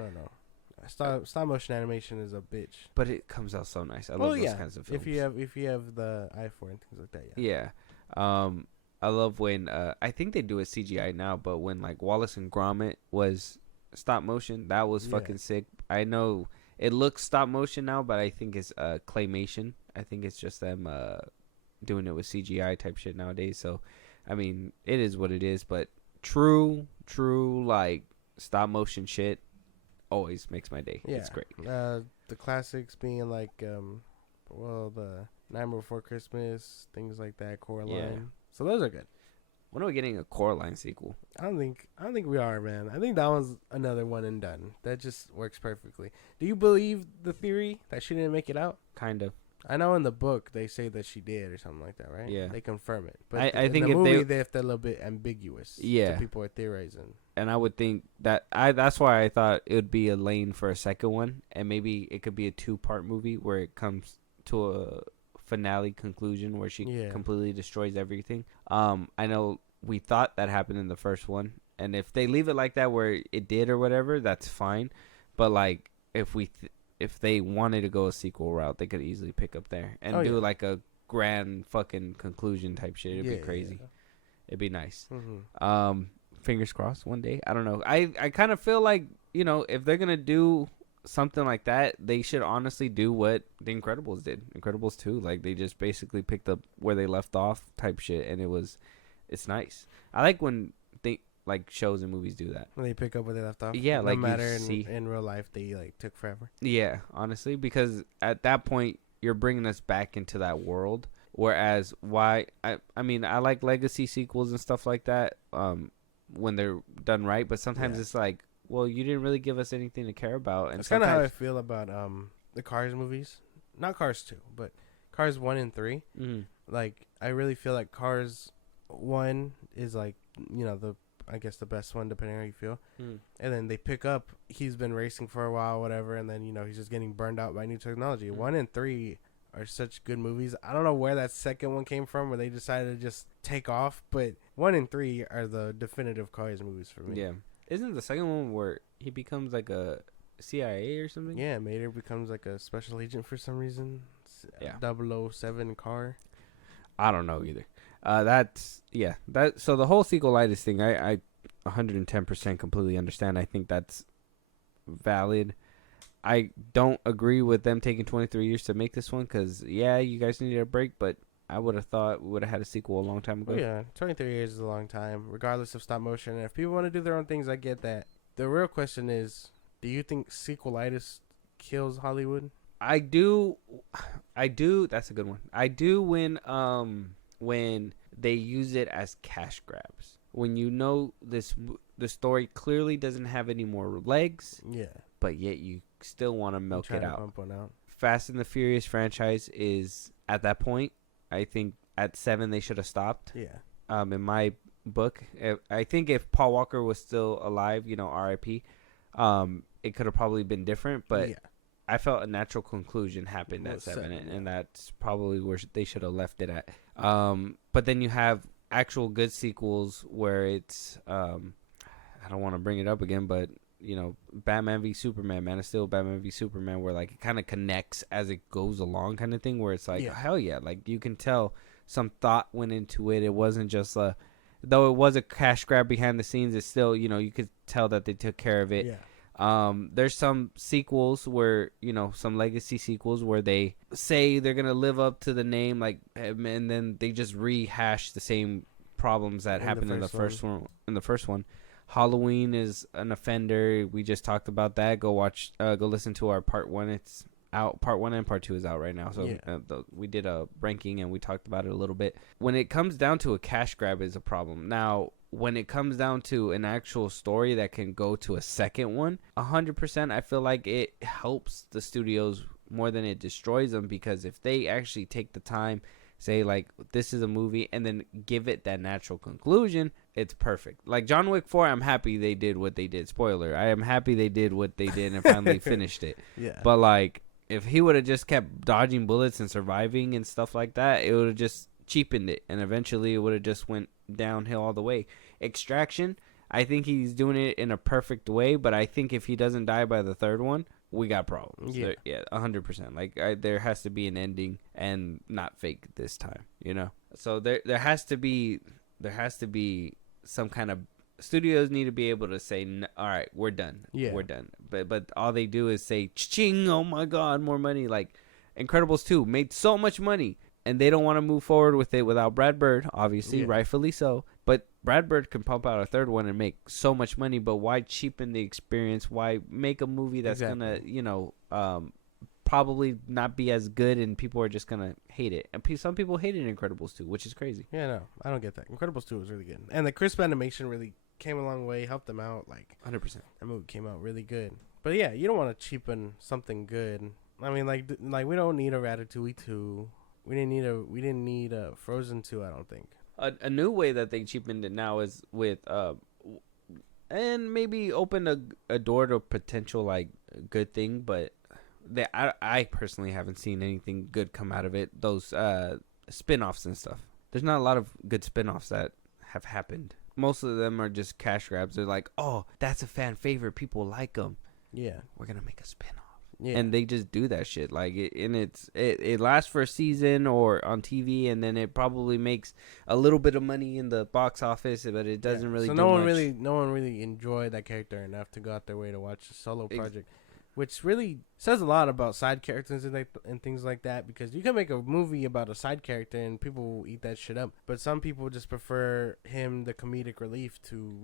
Stop motion animation is a bitch. But it comes out so nice. I love those kinds of films. If you have the eye for it and things like that, yeah. I love when I think they do it CGI now, but when like Wallace and Gromit was stop motion, that was fucking sick. I know it looks stop motion now, but I think it's claymation. I think it's just them doing it with CGI type shit nowadays. So, I mean, it is what it is. But true like stop motion shit always makes my day. Yeah. It's great. The classics being like the Nightmare Before Christmas, things like that, Coraline. Yeah. So those are good. When are we getting a Coraline sequel? I don't think we are, man. I think that one's another one and done. That just works perfectly. Do you believe the theory that she didn't make it out? Kind of. I know in the book they say that she did or something like that, right? Yeah. They confirm it. But I think in the if movie, they're a little bit ambiguous. Yeah. So people are theorizing. And I would think that's why I thought it would be a lane for a second one, and maybe it could be a 2-part movie where it comes to a finale conclusion where she completely destroys everything. I know we thought that happened in the first one, and if they leave it like that where it did or whatever, that's fine. But like if they wanted to go a sequel route, they could easily pick up there and do like a grand fucking conclusion type shit. It'd be crazy. Yeah. It'd be nice. Mm-hmm. Fingers crossed one day. I don't know. I kind of feel like, if they're going to do something like that, they should honestly do what The Incredibles did. Incredibles 2. Like, they just basically picked up where they left off type shit, and it's nice. I like when like shows and movies do that. When they pick up where they left off. Yeah, like no matter in real life, they like took forever. Yeah, honestly, because at that point you're bringing us back into that world. Whereas I mean I like legacy sequels and stuff like that when they're done right, but sometimes it's like, well, you didn't really give us anything to care about. And that's kind of how I feel about the Cars movies. Not Cars 2, but Cars 1 and 3. Mm-hmm. Like I really feel like Cars 1 is like I guess the best one, depending on how you feel. And then they pick up, he's been racing for a while, whatever, and then, he's just getting burned out by new technology. 1 and 3 are such good movies. I don't know where that second one came from, where they decided to just take off, but 1 and 3 are the definitive Cars movies for me. Yeah. Isn't the second one where he becomes like a CIA or something? Yeah, Mater becomes like a special agent for some reason. Yeah. 007 car. I don't know either. So the whole sequelitis thing, I 110% completely understand. I think that's valid. I don't agree with them taking 23 years to make this one because, you guys needed a break, but I would have thought we would have had a sequel a long time ago. Oh, yeah, 23 years is a long time, regardless of stop motion. And if people want to do their own things, I get that. The real question is, do you think sequelitis kills Hollywood? I do. That's a good one. I do when when they use it as cash grabs. When you know the story clearly doesn't have any more legs, but yet you still want to milk it out. Fast and the Furious franchise is at that point. I think at 7 they should have stopped. Yeah. In my book, I think if Paul Walker was still alive, R.I.P. It could have probably been different, but I felt a natural conclusion happened at 7, and that's probably where they should have left it at. But then you have actual good sequels where it's I don't want to bring it up again, but Batman v Superman, Man of Steel, Batman v Superman, where like it kind of connects as it goes along, kind of thing, where it's like hell yeah, like you can tell some thought went into it. It wasn't just though it was a cash grab behind the scenes, it's still you could tell that they took care of it. There's some sequels where some legacy sequels where they say they're gonna live up to the name, like, and then they just rehash the same problems that happened in the first one. In the first one, Halloween is an offender. We just talked about that. Go listen to our part 1. It's out. Part 1 and part 2 is out right now. So we did a ranking and we talked about it a little bit. When it comes down to a cash grab is a problem. Now, when it comes down to an actual story that can go to a second one, 100%, I feel like it helps the studios more than it destroys them, because if they actually take the time, say like this is a movie, and then give it that natural conclusion, it's perfect. Like John Wick 4, I'm happy they did what they did. Spoiler, I am happy they did what they did and finally finished it. But like, if he would have just kept dodging bullets and surviving and stuff like that, it would have just cheapened it, and eventually it would have just went downhill all the way. Extraction, I think he's doing it in a perfect way, but I think if he doesn't die by the third one, we got problems. 100%. Like there has to be an ending and not fake this time, So there has to be some kind of, studios need to be able to say, all right, we're done. We're done. But all they do is say, ching, oh my God, more money. Like Incredibles 2 made so much money, and they don't want to move forward with it without Brad Bird, obviously, rightfully so. But Brad Bird can pump out a third one and make so much money, but why cheapen the experience? Why make a movie that's going to, probably not be as good, and people are just going to hate it? And some people hated Incredibles 2, which is crazy. Yeah, no, I don't get that. Incredibles 2 was really good. And the crisp animation really came a long way, helped them out. Like 100%. That movie came out really good. But yeah, you don't want to cheapen something good. I mean, like we don't need a Ratatouille 2. We didn't need a Frozen 2, I don't think. A new way that they cheapened it now is with and maybe open a door to potential like good thing, but I personally haven't seen anything good come out of it. Those spin-offs and stuff. There's not a lot of good spin-offs that have happened. Most of them are just cash grabs. They're like, oh, that's a fan favorite. People like them. Yeah. We're going to make a spin-off. Yeah. And they just do that shit. Like it lasts for a season or on TV, and then it probably makes a little bit of money in the box office, but it doesn't really. So no one really enjoyed that character enough to go out their way to watch a solo project, which really says a lot about side characters and things like that. Because you can make a movie about a side character and people will eat that shit up, but some people just prefer him, the comedic relief, to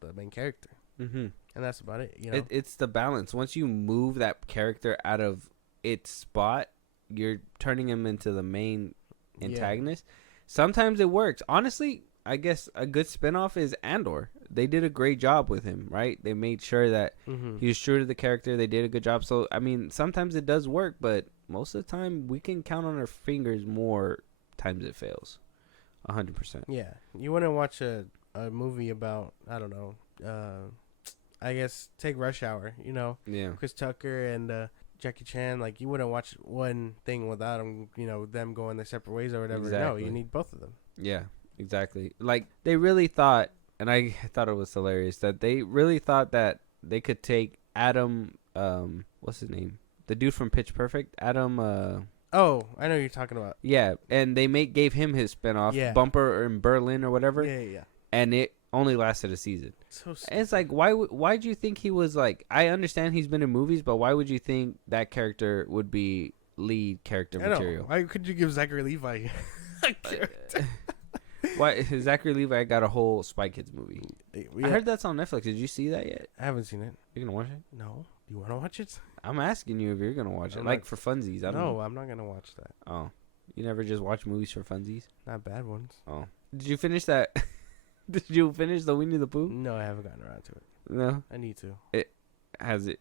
the main character. Mm-hmm. And that's about it. It's the balance. Once you move that character out of its spot, you're turning him into the main antagonist. Sometimes it works. Honestly, I guess a good spinoff is Andor. They did a great job with him, right? They made sure that he was true to the character. They did a good job. So, I mean, sometimes it does work, but most of the time we can count on our fingers more times it fails. 100%. Yeah. You wouldn't watch a movie about, I don't know, I guess take Rush Hour, Chris Tucker and Jackie Chan. Like, you wouldn't watch one thing without them, them going their separate ways or whatever. Exactly. No, you need both of them. Yeah, exactly. Like, they really thought, and I thought it was hilarious, that they really thought that they could take Adam, what's his name? The dude from Pitch Perfect, Adam, Oh, I know who you're talking about. Yeah, and they gave him his spinoff, Bumper in Berlin or whatever. Yeah. And it only lasted a season. So and it's like, why'd you think he was like, I understand he's been in movies, but why would you think that character would be lead character material? Why could you give Zachary Levi a character? Why Zachary Levi got a whole Spy Kids movie? I heard that's on Netflix. Did you see that yet? I haven't seen it. You're gonna watch it? No. Do you want to watch it? I'm asking you if you're gonna watch it, like for funsies. No, I'm not gonna watch that. Oh, You never just watch movies for funsies? Not bad ones. Oh. Did you finish that? Did you finish the Winnie the Pooh? No, I haven't gotten around to it. No. I need to. Has it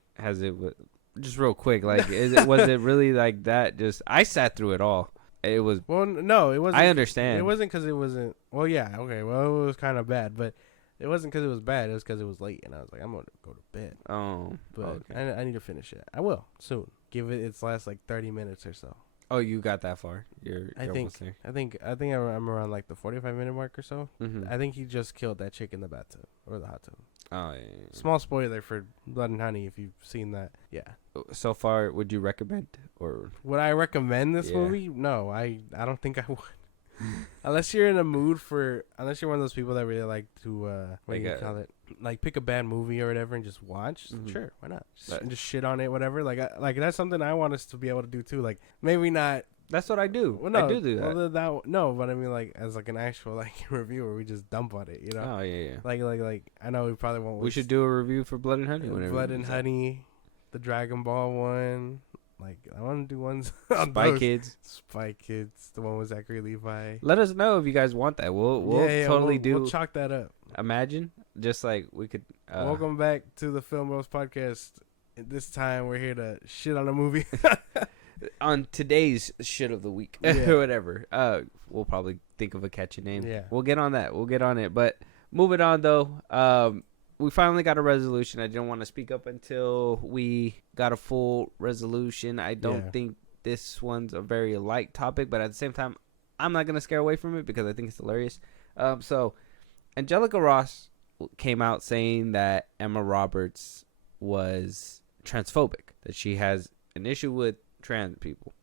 just real quick, like was it really like that? Just I sat through it all. It was no, it wasn't. I understand. It wasn't because it wasn't. Well, yeah, okay. Well, it was kind of bad, but it wasn't because it was bad. It was because it was late, and I was like, I'm gonna go to bed. Oh, But okay. I need to finish it. I will soon. Give it its last like 30 minutes or so. Oh, you got that far. You're I almost there. I think I'm around like the 45-minute mark or so. Mm-hmm. I think he just killed that chick in the bathtub or the hot tub. Oh, yeah. Small spoiler for Blood and Honey if you've seen that. Yeah. So far, would you recommend or? Would I recommend this Yeah. movie? No, I don't think I would. Unless you're in a mood unless you're one of those people that really like to, what do you call it? Like pick a bad movie or whatever and just watch. Mhm. Sure, why not? But- Just shit on it, whatever. Like that's something I want us to be able to do too. Like maybe not. That's what I do. Well, no, I do that. Well, no, but I mean like as like an actual like reviewer, we just dump on it, you know. Oh yeah. Like I know we probably won't. We should do a review for Blood and Honey. Whenever Blood we and do that. Honey, the Dragon Ball one. Like I want to do ones on Spy those. Kids. Spy Kids, the one with Zachary Levi. Let us know if you guys want that. We'll totally do. We'll chalk that up. Imagine just like we could. Welcome back to the FilmBros podcast. This time we're here to shit on a movie. On today's shit of the week Yeah. or whatever. We'll probably think of a catchy name. Yeah. We'll get on that. We'll get on it. But moving on though, we finally got a resolution. I didn't want to speak up until we got a full resolution. I don't Yeah. think this one's a very light topic, but at the same time, I'm not gonna scare away from it because I think it's hilarious. So Angelica Ross came out saying that Emma Roberts was transphobic, that she has an issue with trans people.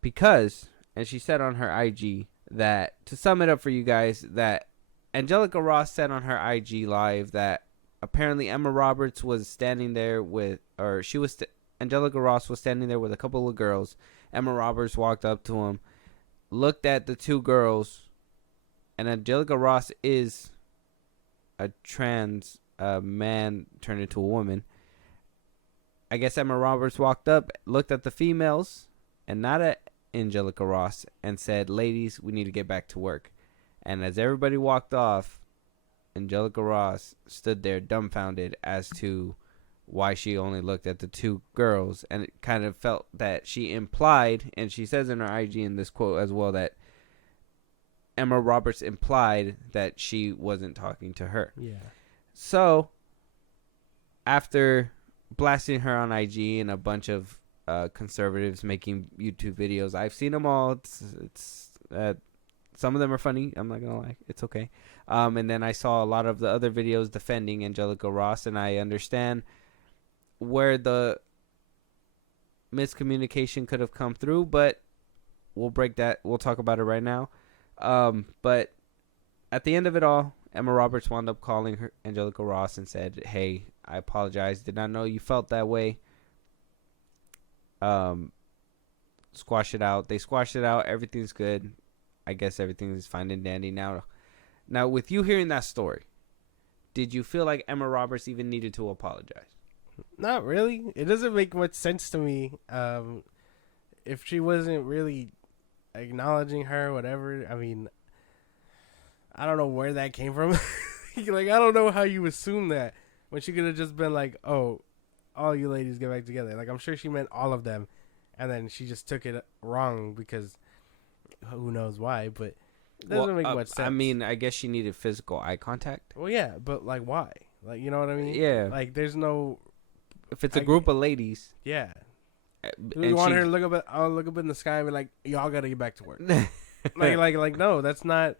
Because, and she said on her IG that, to sum it up for you guys, that Angelica Ross said on her IG live that apparently Emma Roberts was standing there with, or she was, Angelica Ross was standing there with a couple of girls. Emma Roberts walked up to him, looked at the two girls, and Angelica Ross is a trans man turned into a woman. I guess Emma Roberts walked up, looked at the females, and not at Angelica Ross, and said, "Ladies, we need to get back to work." And as everybody walked off, Angelica Ross stood there dumbfounded as to why she only looked at the two girls, and it kind of felt that she implied, and she says in her IG in this quote as well, that Emma Roberts implied that she wasn't talking to her. Yeah. So, after blasting her on IG and a bunch of conservatives making YouTube videos, I've seen them all. It's some of them are funny. I'm not gonna lie, it's okay. And then I saw a lot of the other videos defending Angelica Ross, and I understand where the miscommunication could have come through, but we'll break that. We'll talk about it right now. But at the end of it all, Emma Roberts wound up calling her Angelica Ross and said, "Hey, I apologize. Did not know you felt that way. Squash it out." They squashed it out. Everything's good. I guess everything's fine and dandy now. Now, with you hearing that story, did you feel like Emma Roberts even needed to apologize? Not really. It doesn't make much sense to me. If she wasn't really acknowledging her, whatever. I mean, I don't know where that came from. Like, I don't know how you assume that when she could have just been like, "Oh, all you ladies get back together." Like, I'm sure she meant all of them, and then she just took it wrong because who knows why. But it doesn't make much sense. I mean, I guess she needed physical eye contact. Well, yeah, but like, why? Like, you know what I mean? Yeah. Like, there's no. If it's a group of ladies, Yeah. and You want her to look up in the sky and be like, "Y'all gotta get back to work." like no, that's not.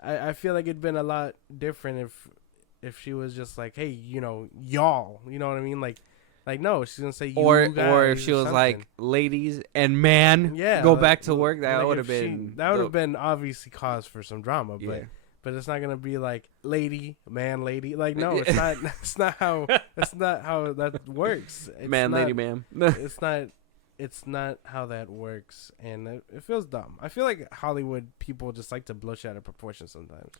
I feel like it'd been a lot different if she was just like, "Hey, you know, y'all," you know what I mean? Like no, she's gonna say you or guys if she was something. like, "Ladies and man, yeah, go like- back to work." That like would have if been been obviously cause for some drama, yeah. but it's not gonna be like lady, man, lady. Like no, it's not. That's not how that works. It's Man, not, lady, ma'am. It's not how that works, and it feels dumb. I feel like Hollywood people just like to blow shit out of proportion sometimes.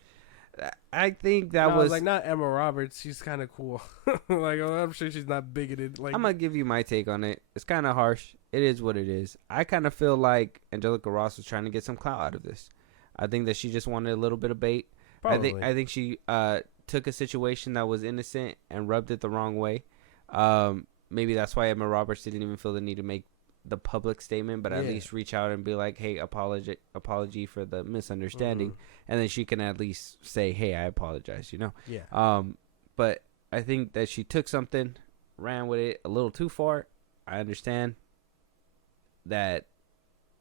I think that was like not Emma Roberts. She's kind of cool. Like I'm sure she's not bigoted. Like I'm gonna give you my take on it. It's kind of harsh. it is what it is. I kind of feel like Angelica Ross was trying to get some clout out of this. I think that she just wanted a little bit of bait. Probably. I think she took a situation that was innocent and rubbed it the wrong way. Maybe that's why Emma Roberts didn't even feel the need to make the public statement, but at least reach out and be like, "Hey, apology for the misunderstanding," and then she can at least say, "Hey, I apologize." You know. Yeah. But I think that she took something, ran with it a little too far. I understand that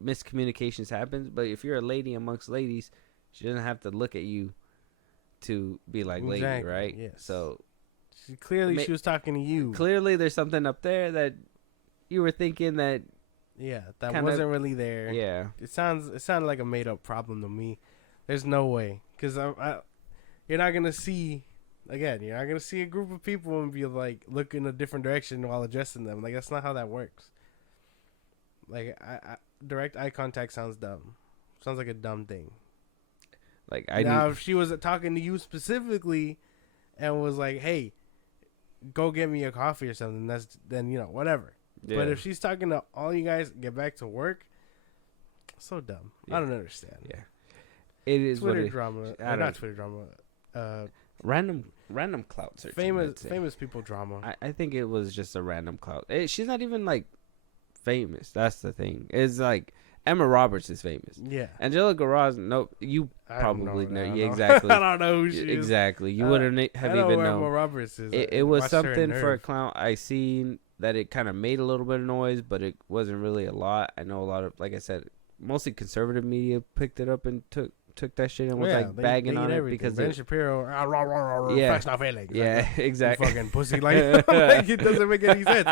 miscommunications happens, but if you're a lady amongst ladies, she doesn't have to look at you to be like lady, right? Yes. So she was talking to you. Clearly, there's something up there that you were thinking that. Yeah, that wasn't really there. Yeah, it sounded like a made up problem to me. There's no way, because you're not gonna see. Again, you're not gonna see a group of people and be like, look in a different direction while addressing them. Like, that's not how that works. Like, direct eye contact sounds dumb. Sounds like a dumb thing. Like if she was talking to you specifically, and was like, "Hey, go get me a coffee or something," then whatever. Yeah. But if she's talking to all you guys, get back to work. So dumb. Yeah. I don't understand. Yeah, it is Twitter what it, drama. Not Twitter drama. Random clout searching. Famous people drama. I think it was just a random clout. She's not even like famous. That's the thing. It's like Emma Roberts is famous. Yeah. Angelica Ross, no, you probably know. Yeah, know. Exactly. I don't know who she is. Exactly. You wouldn't have even known. Emma Roberts is. It was something for a clown. I seen that it kind of made a little bit of noise, but it wasn't really a lot. I know a lot of, like I said, mostly conservative media picked it up and took that shit and was bagging on it because Ben Shapiro, yeah, not feelings. Yeah, exactly. Fucking pussy, like it doesn't make any sense.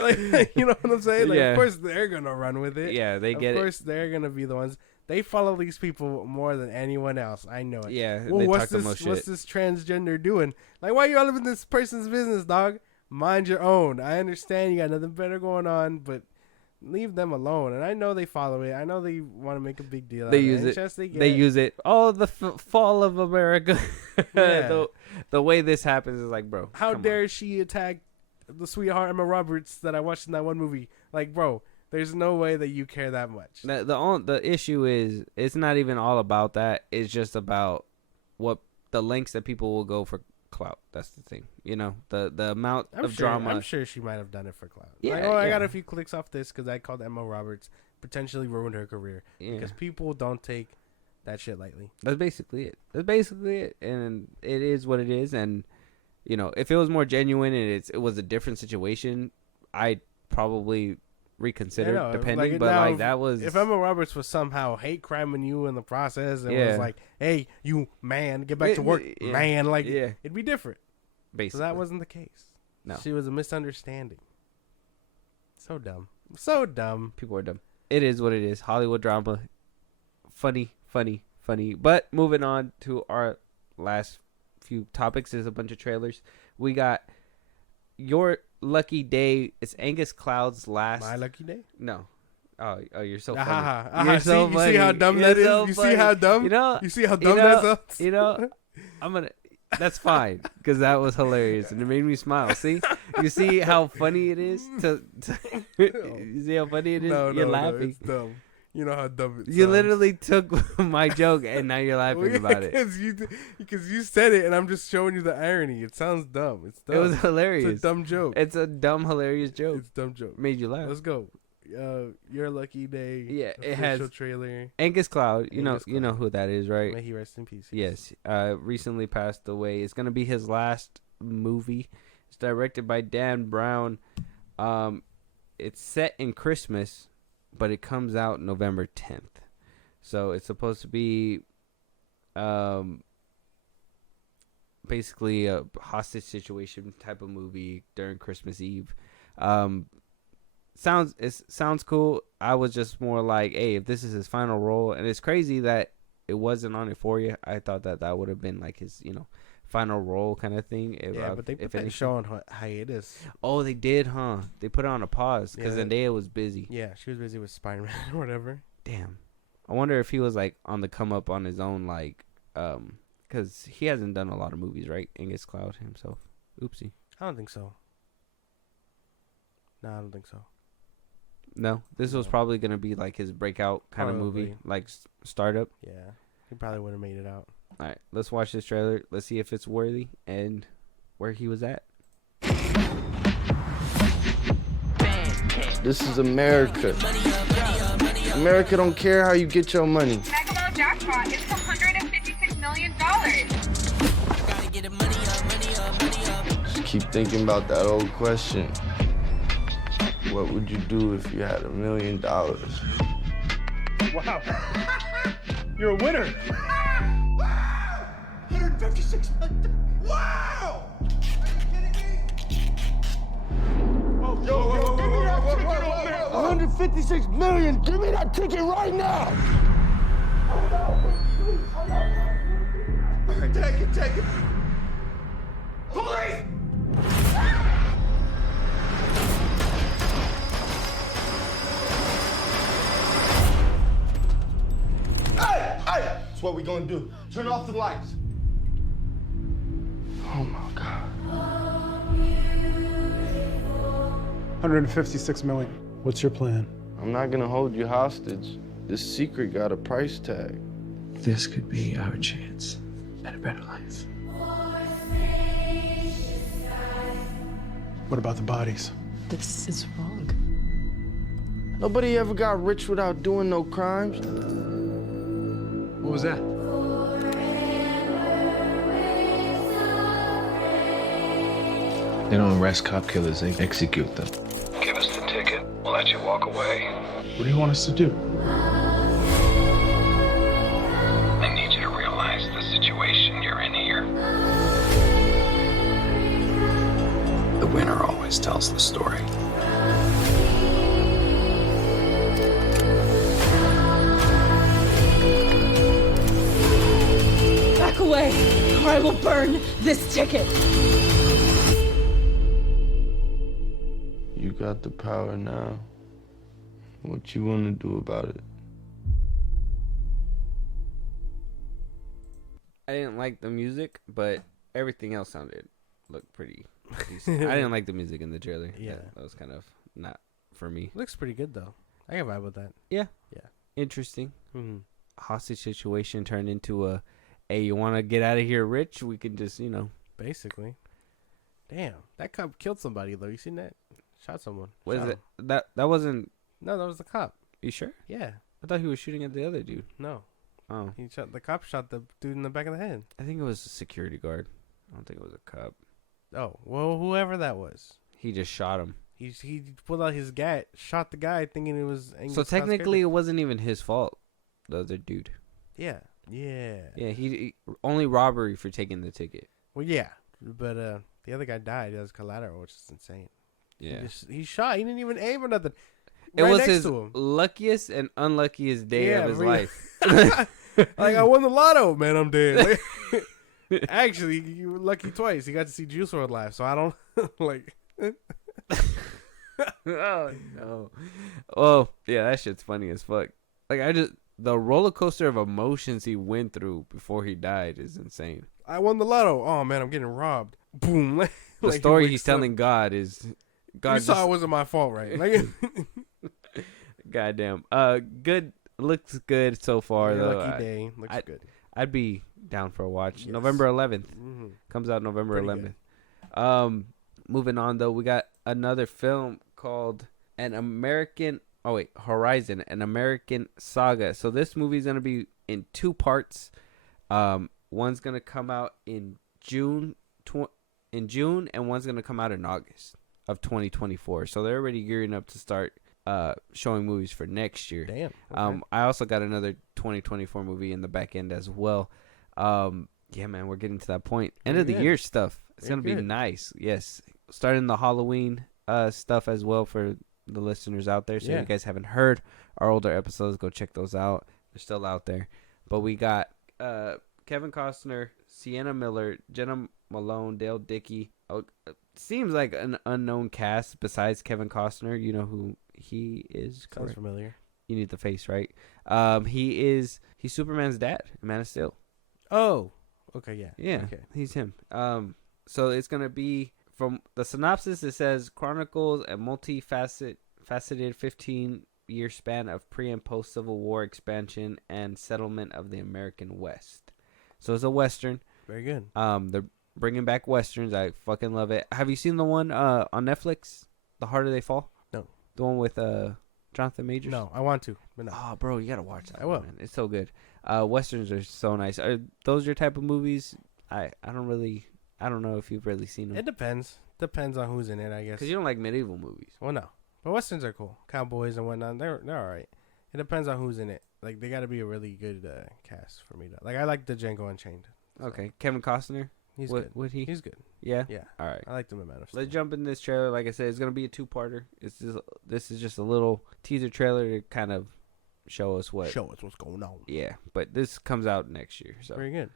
Like, you know what I'm saying? Like, of course they're gonna run with it. Yeah, they get it. Of course they're gonna be the ones. They follow these people more than anyone else. I know it. Yeah. Well, what's this transgender doing? Like, why are you all up in this person's business, dog? Mind your own. I understand you got nothing better going on, but leave them alone. And I know they follow it. I know they want to make a big deal. They use it. They use it. Oh, the fall of America. Yeah. the way this happens is like, bro. How dare she attack the sweetheart Emma Roberts that I watched in that one movie? Like, bro, there's no way that you care that much. The issue is it's not even all about that. It's just about what the lengths that people will go for clout. That's the thing. You know, the amount of drama. I'm sure she might have done it for clout. Yeah, like, I got a few clicks off this because I called Emma Roberts, potentially ruined her career. Yeah. Because people don't take that shit lightly. That's basically it. And it is what it is. And, you know, if it was more genuine and it was a different situation, I'd probably reconsider depending. That was... If Emma Roberts was somehow hate criming you in the process and was like, "Hey, you man, get back to work, man," like, it'd be different. Basically. So that wasn't the case. No. She was a misunderstanding. So dumb. So dumb. People are dumb. It is what it is. Hollywood drama. Funny. But moving on to our last few topics, there's a bunch of trailers. We got Your Lucky Day. It's Angus Cloud's last. My Lucky Day? No. Oh, you're so funny. You're so funny. You see how dumb that is? You see how dumb? You see how dumb that is? You know, that's fine, because that was hilarious and it made me smile. See, you see how funny it is you see how funny it is. You're laughing. No, it's dumb. You know how dumb it sounds. You literally took my joke and now you're laughing about it. Because you said it and I'm just showing you the irony. It sounds dumb. It's dumb. It was hilarious. It's a dumb joke. It's a dumb, hilarious joke. It's a dumb joke. Made you laugh. Let's go. Your Lucky Day. Yeah, it has trailer. Angus Cloud. You know who that is, right? May he rest in peace. Yes. Recently passed away. It's gonna be his last movie. It's directed by Dan Brown. It's set in Christmas, but it comes out November 10th. So it's supposed to be basically a hostage situation type of movie during Christmas Eve. Sounds cool. I was just more like, hey, if this is his final role, and it's crazy that it wasn't on Euphoria. I thought that would have been like his, final role kind of thing. But they put that show on hiatus. Oh, they did, huh? They put it on a pause because Zendaya was busy. Yeah, she was busy with Spider-Man or whatever. Damn. I wonder if he was like on the come up on his own, like, because he hasn't done a lot of movies, right? Angus Cloud himself. Oopsie. I don't think so. No, I don't think so. No, this was No. probably gonna be like his breakout kind of movie, Probably. like startup. Yeah, he probably would have made it out. All right, let's watch this trailer. Let's see if it's worthy and where he was at. This is America. America don't care how you get your money. Mega Ball jackpot is $156 million. Just keep thinking about that old question. What would you do if you had $1 million? Wow. You're a winner. 156 million. Wow! Are you kidding me? Oh, yo, give me that ticket, old man. 156 million! Give me that ticket right now! Take it. Police! Hey! That's what we gonna do. Turn off the lights. Oh my God. 156 million. What's your plan? I'm not gonna hold you hostage. This secret got a price tag. This could be our chance at a better life. What about the bodies? This is wrong. Nobody ever got rich without doing no crimes. What was that? They don't arrest cop killers, they execute them. Give us the ticket. We'll let you walk away. What do you want us to do? I need you to realize the situation you're in here. The winner always tells the story. Back away, or I will burn this ticket. You got the power now. What you wanna do about it? I didn't like the music, but everything else looked pretty decent. I didn't like the music in the trailer. Yeah. That was kind of not for me. Looks pretty good though. I can vibe with that. Interesting. Mm-hmm. Hostage situation turned into a, hey, you want to get out of here rich? We can just, Basically. Damn, that cop killed somebody though. You seen that? Shot someone. what is Shot it? him. That wasn't, No, that was the cop. you sure? Yeah. I thought he was shooting at the other dude. No. Oh, The cop shot the dude in the back of the head. I think it was a security guard. I don't think it was a cop. Oh, well, whoever that was. He just shot him. He pulled out his gat, shot the guy thinking it was Angus So Scott's technically, it character. wasn't even his fault. The other dude. Yeah. Yeah. Yeah, he only robbery for taking the ticket. Well, yeah. But the other guy died as collateral, which is insane. Yeah. He shot. He didn't even aim or nothing. It Right was next his to him. luckiest and unluckiest day Yeah, of his really. life. Like, I won the lotto, man. I'm dead. Like, actually, you were lucky twice. He got to see Juice WRLD live, so I don't like. Oh no. Oh yeah, that shit's funny as fuck. Like the roller coaster of emotions he went through before he died is insane. I won the lotto. Oh man, I'm getting robbed. Boom. The Like, he story wakes he's up. telling God is God. You saw just- it wasn't my fault, right? Like, Goddamn. Good. Looks good so far though. lucky day. Looks I- good. I'd be down for a watch. Yes. November 11th Mm-hmm. comes out November Pretty 11th. Moving on though, we got another film called Horizon, an American Saga. So this movie's gonna be in two parts. One's gonna come out in June, and one's gonna come out in August of 2024. So they're already gearing up to start showing movies for next year. Damn. Okay. I also got another 2024 movie in the back end as well. Yeah, man, we're getting to that point. End of the good. year stuff. It's Very gonna be good. nice. Yes, starting the Halloween stuff as well for the listeners out there. So Yeah. if you guys haven't heard our older episodes, go check those out. They're still out there. But we got Kevin Costner, Sienna Miller, Jenna Malone, Dale Dickey. Seems like an unknown cast besides Kevin Costner. You know who he is? Sounds correct? familiar. You need the face, right? He's Superman's dad, Man of Steel. Oh. Okay. Yeah. Yeah, Okay. he's him. So it's gonna be from the synopsis. It says chronicles a multifaceted faceted 15-year span of pre and post Civil War expansion and settlement of the American West. So it's a Western. Very good. They're bringing back Westerns. I fucking love it. Have you seen the one on Netflix, The Harder They Fall? No. The one with Jonathan Majors? No, I want to, but no. Oh, bro, you gotta watch that. I will. Man. It's so good. Westerns are so nice. Are those your type of movies? I don't know if you've really seen them. It depends. Depends on who's in it, I guess. Because you don't like medieval movies. Well, no. But Westerns are cool. Cowboys and whatnot, they're all right. It depends on who's in it. Like, they got to be a really good cast for me to... Like, I like the Django Unchained. So. Okay. Kevin Costner? He's good. Would he? He's good. Yeah? Yeah. All right. I like him in Man of Steel. Let's jump in this trailer. Like I said, it's going to be a two-parter. This is just a little teaser trailer to kind of show us what's going on. Yeah, but this comes out next year. So Very good.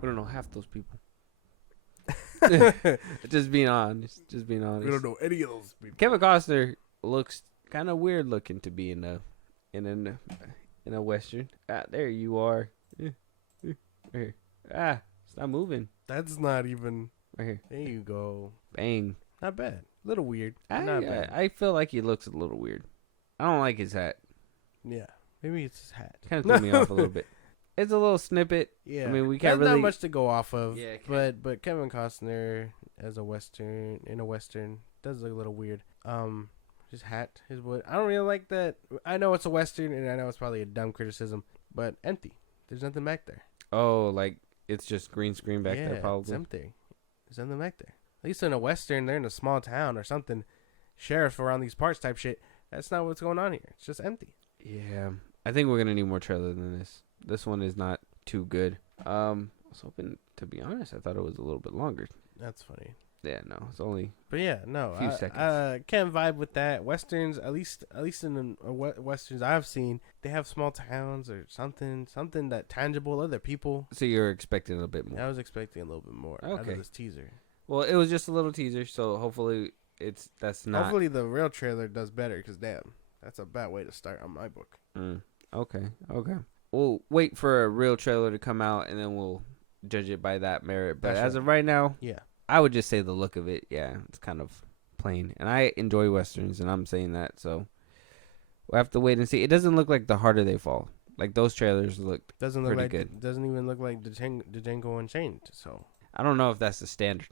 we don't know half those people. Just being honest. We don't know any of those people. Kevin Costner looks kind of weird looking to be in a Western. Ah, there you are. Right here. Ah, it's not moving. That's not even... Right here. There you go. Bang. Not bad. Little weird. Not bad. I feel like he looks a little weird. I don't like his hat. Yeah. Maybe it's his hat. Kind of threw me off a little bit. It's a little snippet. Yeah. I mean, we can't There's really... not much to go off of. Yeah, but Kevin Costner as a Western, in a Western, does look a little weird. His hat, his wood. I don't really like that. I know it's a Western, and I know it's probably a dumb criticism, but empty. There's nothing back there. Oh, like it's just green screen back there, Yeah, probably. it's empty. There's nothing back there. At least in a Western, they're in a small town or something. Sheriff around these parts type shit. That's not what's going on here. It's just empty. Yeah, I think we're gonna need more trailer than this. This one is not too good. I was hoping, to be honest, I thought it was a little bit longer. That's funny. Yeah, no, it's only... But yeah, no, Few seconds. Can't vibe with that. Westerns, at least in the westerns I've seen, they have small towns or something that tangible, other people. So you're expecting a bit more. I was expecting a little bit more out Okay. of this teaser. Well, it was just a little teaser, so hopefully that's not... Hopefully the real trailer does better, because damn, that's a bad way to start on my book. Okay. We'll wait for a real trailer to come out, and then we'll judge it by that merit. But That's as right. of right now, Yeah. I would just say the look of it, yeah, it's kind of plain. And I enjoy Westerns, and I'm saying that, so we'll have to wait and see. It doesn't look like The Harder They Fall. Like, those trailers looked Doesn't look pretty like good. Doesn't even look like the Django Unchained. So I don't know if that's the standard.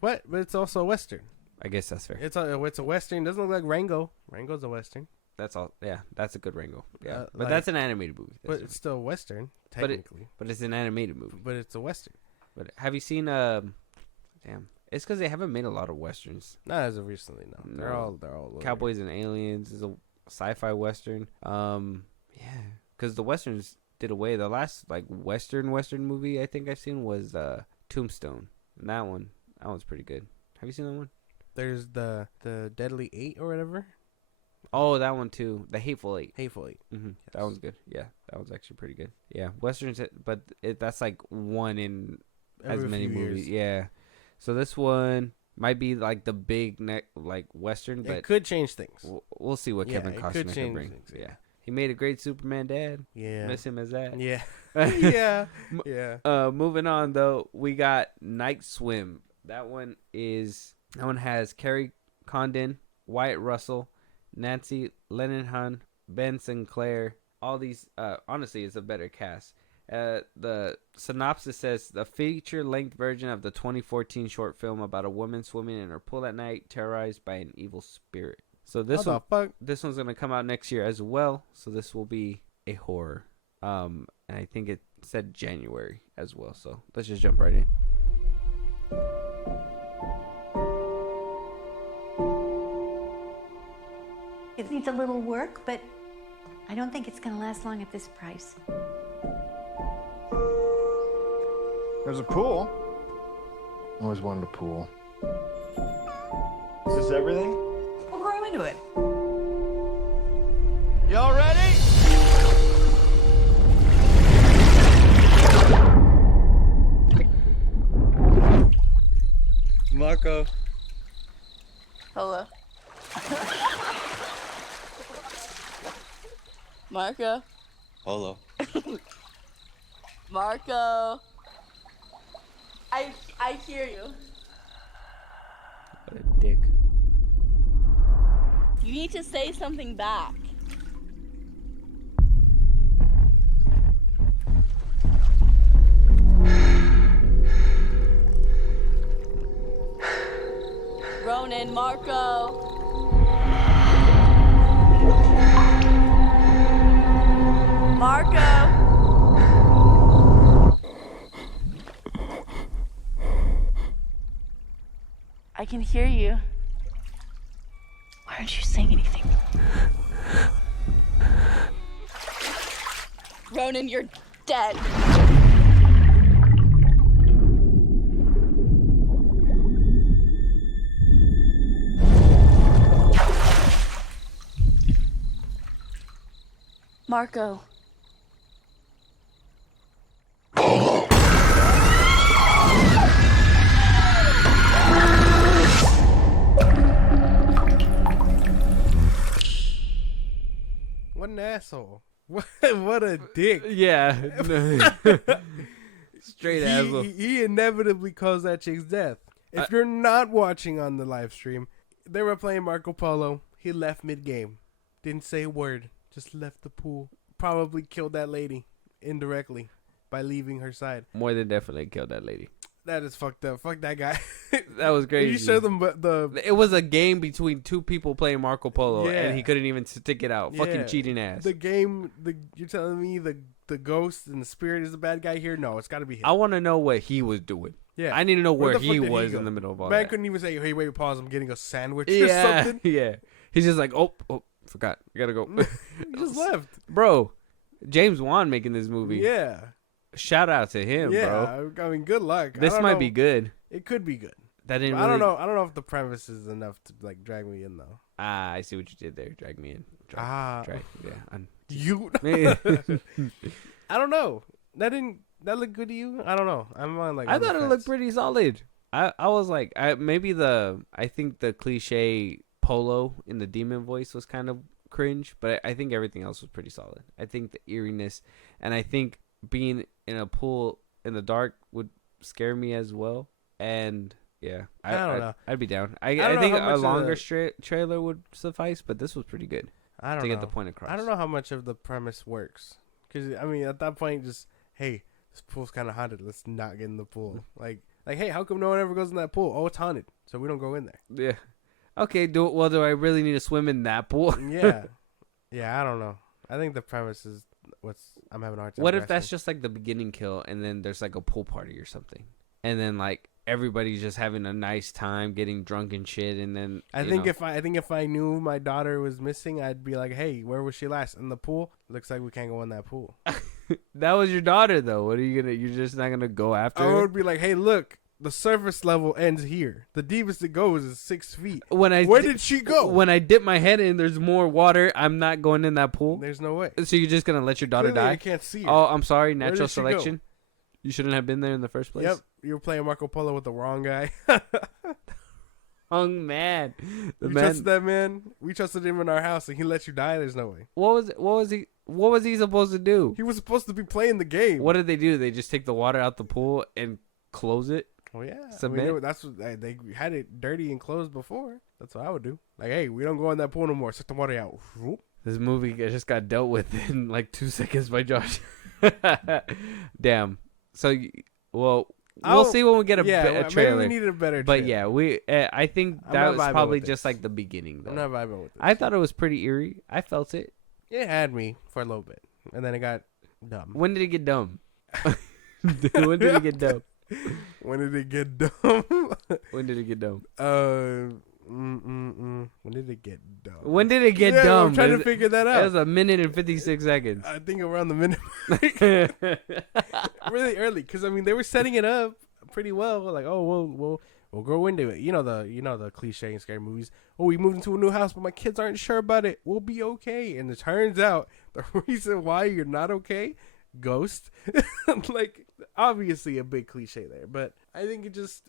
what? But it's also a western. I guess that's fair. It's a western. Doesn't look like Rango. Rango's a western, That's all. Yeah, that's a good Rango. Yeah, but like- that's an animated movie. but it's still a western But it- technically. but it's an animated movie. But it's a western. But have you seen Damn, it's because they haven't made a lot of westerns. Not as of recently. No, they're No. all older. Cowboys and Aliens is a sci-fi western. Yeah, because the westerns did away. The last like western movie I think I've seen was Tombstone, and that one's pretty good. Have you seen that one? There's the Deadly Eight or whatever. Oh, that one too. The Hateful Eight. Hateful Eight. Mm-hmm. Yes. That one's good. Yeah, that one's actually pretty good. Yeah, westerns, but that's like one in Every as many few movies. years. Yeah, so this one might be like the big like western, but It could change things. we'll see what Yeah, Kevin it Costner could can change bring. things, Yeah, yeah. he made a great Superman dad. Yeah. Miss him as that. Yeah. yeah. Yeah. Moving on though, we got Night Swim. That one has Carrie Condon, Wyatt Russell, Nancy Lenihan, Ben Sinclair. All these, honestly, it's a better cast. The synopsis says the feature-length version of the 2014 short film about a woman swimming in her pool at night, terrorized by an evil spirit. So this this one's gonna come out next year as well. So this will be a horror. And I think it said January as well. So let's just jump right in. It needs a little work, but I don't think it's gonna last long at this price. There's a pool. Always wanted a pool. Is this everything? We'll grow into it. Y'all ready? Marco. Hello. Marco. Hello. Marco. I hear you. What a dick. You need to say something back. Ronan, Marco. Marco. I can hear you. Why aren't you saying anything? Ronan, you're dead. Marco. What an asshole. What a dick. Yeah. Straight asshole. He inevitably caused that chick's death. If you're not watching on the live stream, they were playing Marco Polo. He left mid-game. Didn't say a word. Just left the pool. Probably killed that lady indirectly by leaving her side. More than definitely killed that lady. That is fucked up. Fuck that guy. That was crazy. You showed them the. It was a game between two people playing Marco Polo, Yeah. and he couldn't even stick it out. Yeah. Fucking cheating ass. The game. You're telling me the ghost and the spirit is the bad guy here? No, it's got to be him. I want to know what he was doing. Yeah. I need to know where the fuck he did was go? in the middle of all Man that. couldn't even say, "Hey, wait, pause. I'm getting a sandwich or Yeah, something." yeah. He's just like, oh, forgot. I gotta go. He just left. Bro, James Wan making this movie. Yeah. Shout out to him, bro. I mean, good luck. This I don't might know. be good. It could be good. That didn't. But I don't really- know. I don't know if the premise is enough to like drag me in though. Ah, I see what you did there. Drag me in. Drag. Yeah. You. I don't know. That look good to you? I don't know. I'm on like. I on the thought it fence. looked pretty solid. I was like, I think the cliche Polo in the demon voice was kind of cringe, but I think everything else was pretty solid. I think the eeriness, and I think being in a pool in the dark would scare me as well. And yeah, I don't know. I'd be down. I don't know think how much a of longer the- trailer would suffice, but this was pretty good. I don't to know. get the point across. I don't know how much of the premise works. Because, I mean, at that point, just, hey, this pool's kind of haunted. Let's not get in the pool. Like, hey, how come no one ever goes in that pool? Oh, it's haunted, so we don't go in there. Yeah. Okay. Do I really need to swim in that pool? Yeah. Yeah, I don't know. I think the premise is I'm having a hard time. What if that's grasping. just like the beginning kill, and then there's like a pool party or something, and then like everybody's just having a nice time, getting drunk and shit, and then I think if I knew my daughter was missing, I'd be like, hey, where was she last? In the pool? Looks like we can't go in that pool. that was your daughter though. What are you gonna? You're just not gonna go after I her? would be like, hey, look, the surface level ends here. The deepest it goes is 6 feet. Where did she go? When I dip my head in, there's more water. I'm not going in that pool. There's no way. So you're just gonna let your daughter Clearly, die? I can't see her. Oh, I'm sorry. Where Natural did she go? selection. You shouldn't have been there in the first place. Yep, you were playing Marco Polo with the wrong guy. Wrong man. The You man. trusted that man. We trusted him in our house, and he let you die. There's no way. What was he supposed to do? He was supposed to be playing the game. What did they do? They just take the water out the pool and close it? Oh yeah, Submit? that's what they had it dirty and closed before. That's what I would do. Like, hey, we don't go in that pool no more. Set the water out. Whoop. This movie just got dealt with in like 2 seconds by Josh. Damn. So, we'll see when we get a trailer. Maybe we needed a better But trailer. yeah, I think I'm that not was vibing probably with just this. like the beginning, though. I'm not vibing with this. I thought it was pretty eerie. I felt it. It had me for a little bit, and then it got dumb. When did it get dumb? When did it get dumb? When did it get dumb? When did it get dumb? When did it get dumb? When did it get Yeah, dumb? I'm trying to figure that out. It was a minute and 56 seconds. I think around the minute. Really early, because I mean they were setting it up pretty well. Like, oh, we'll grow into it. You know the cliche in scary movies. Oh, we moved into a new house, but my kids aren't sure about it. We'll be okay. And it turns out the reason why you're not okay, ghost. Like, obviously a big cliche there, but I think it just,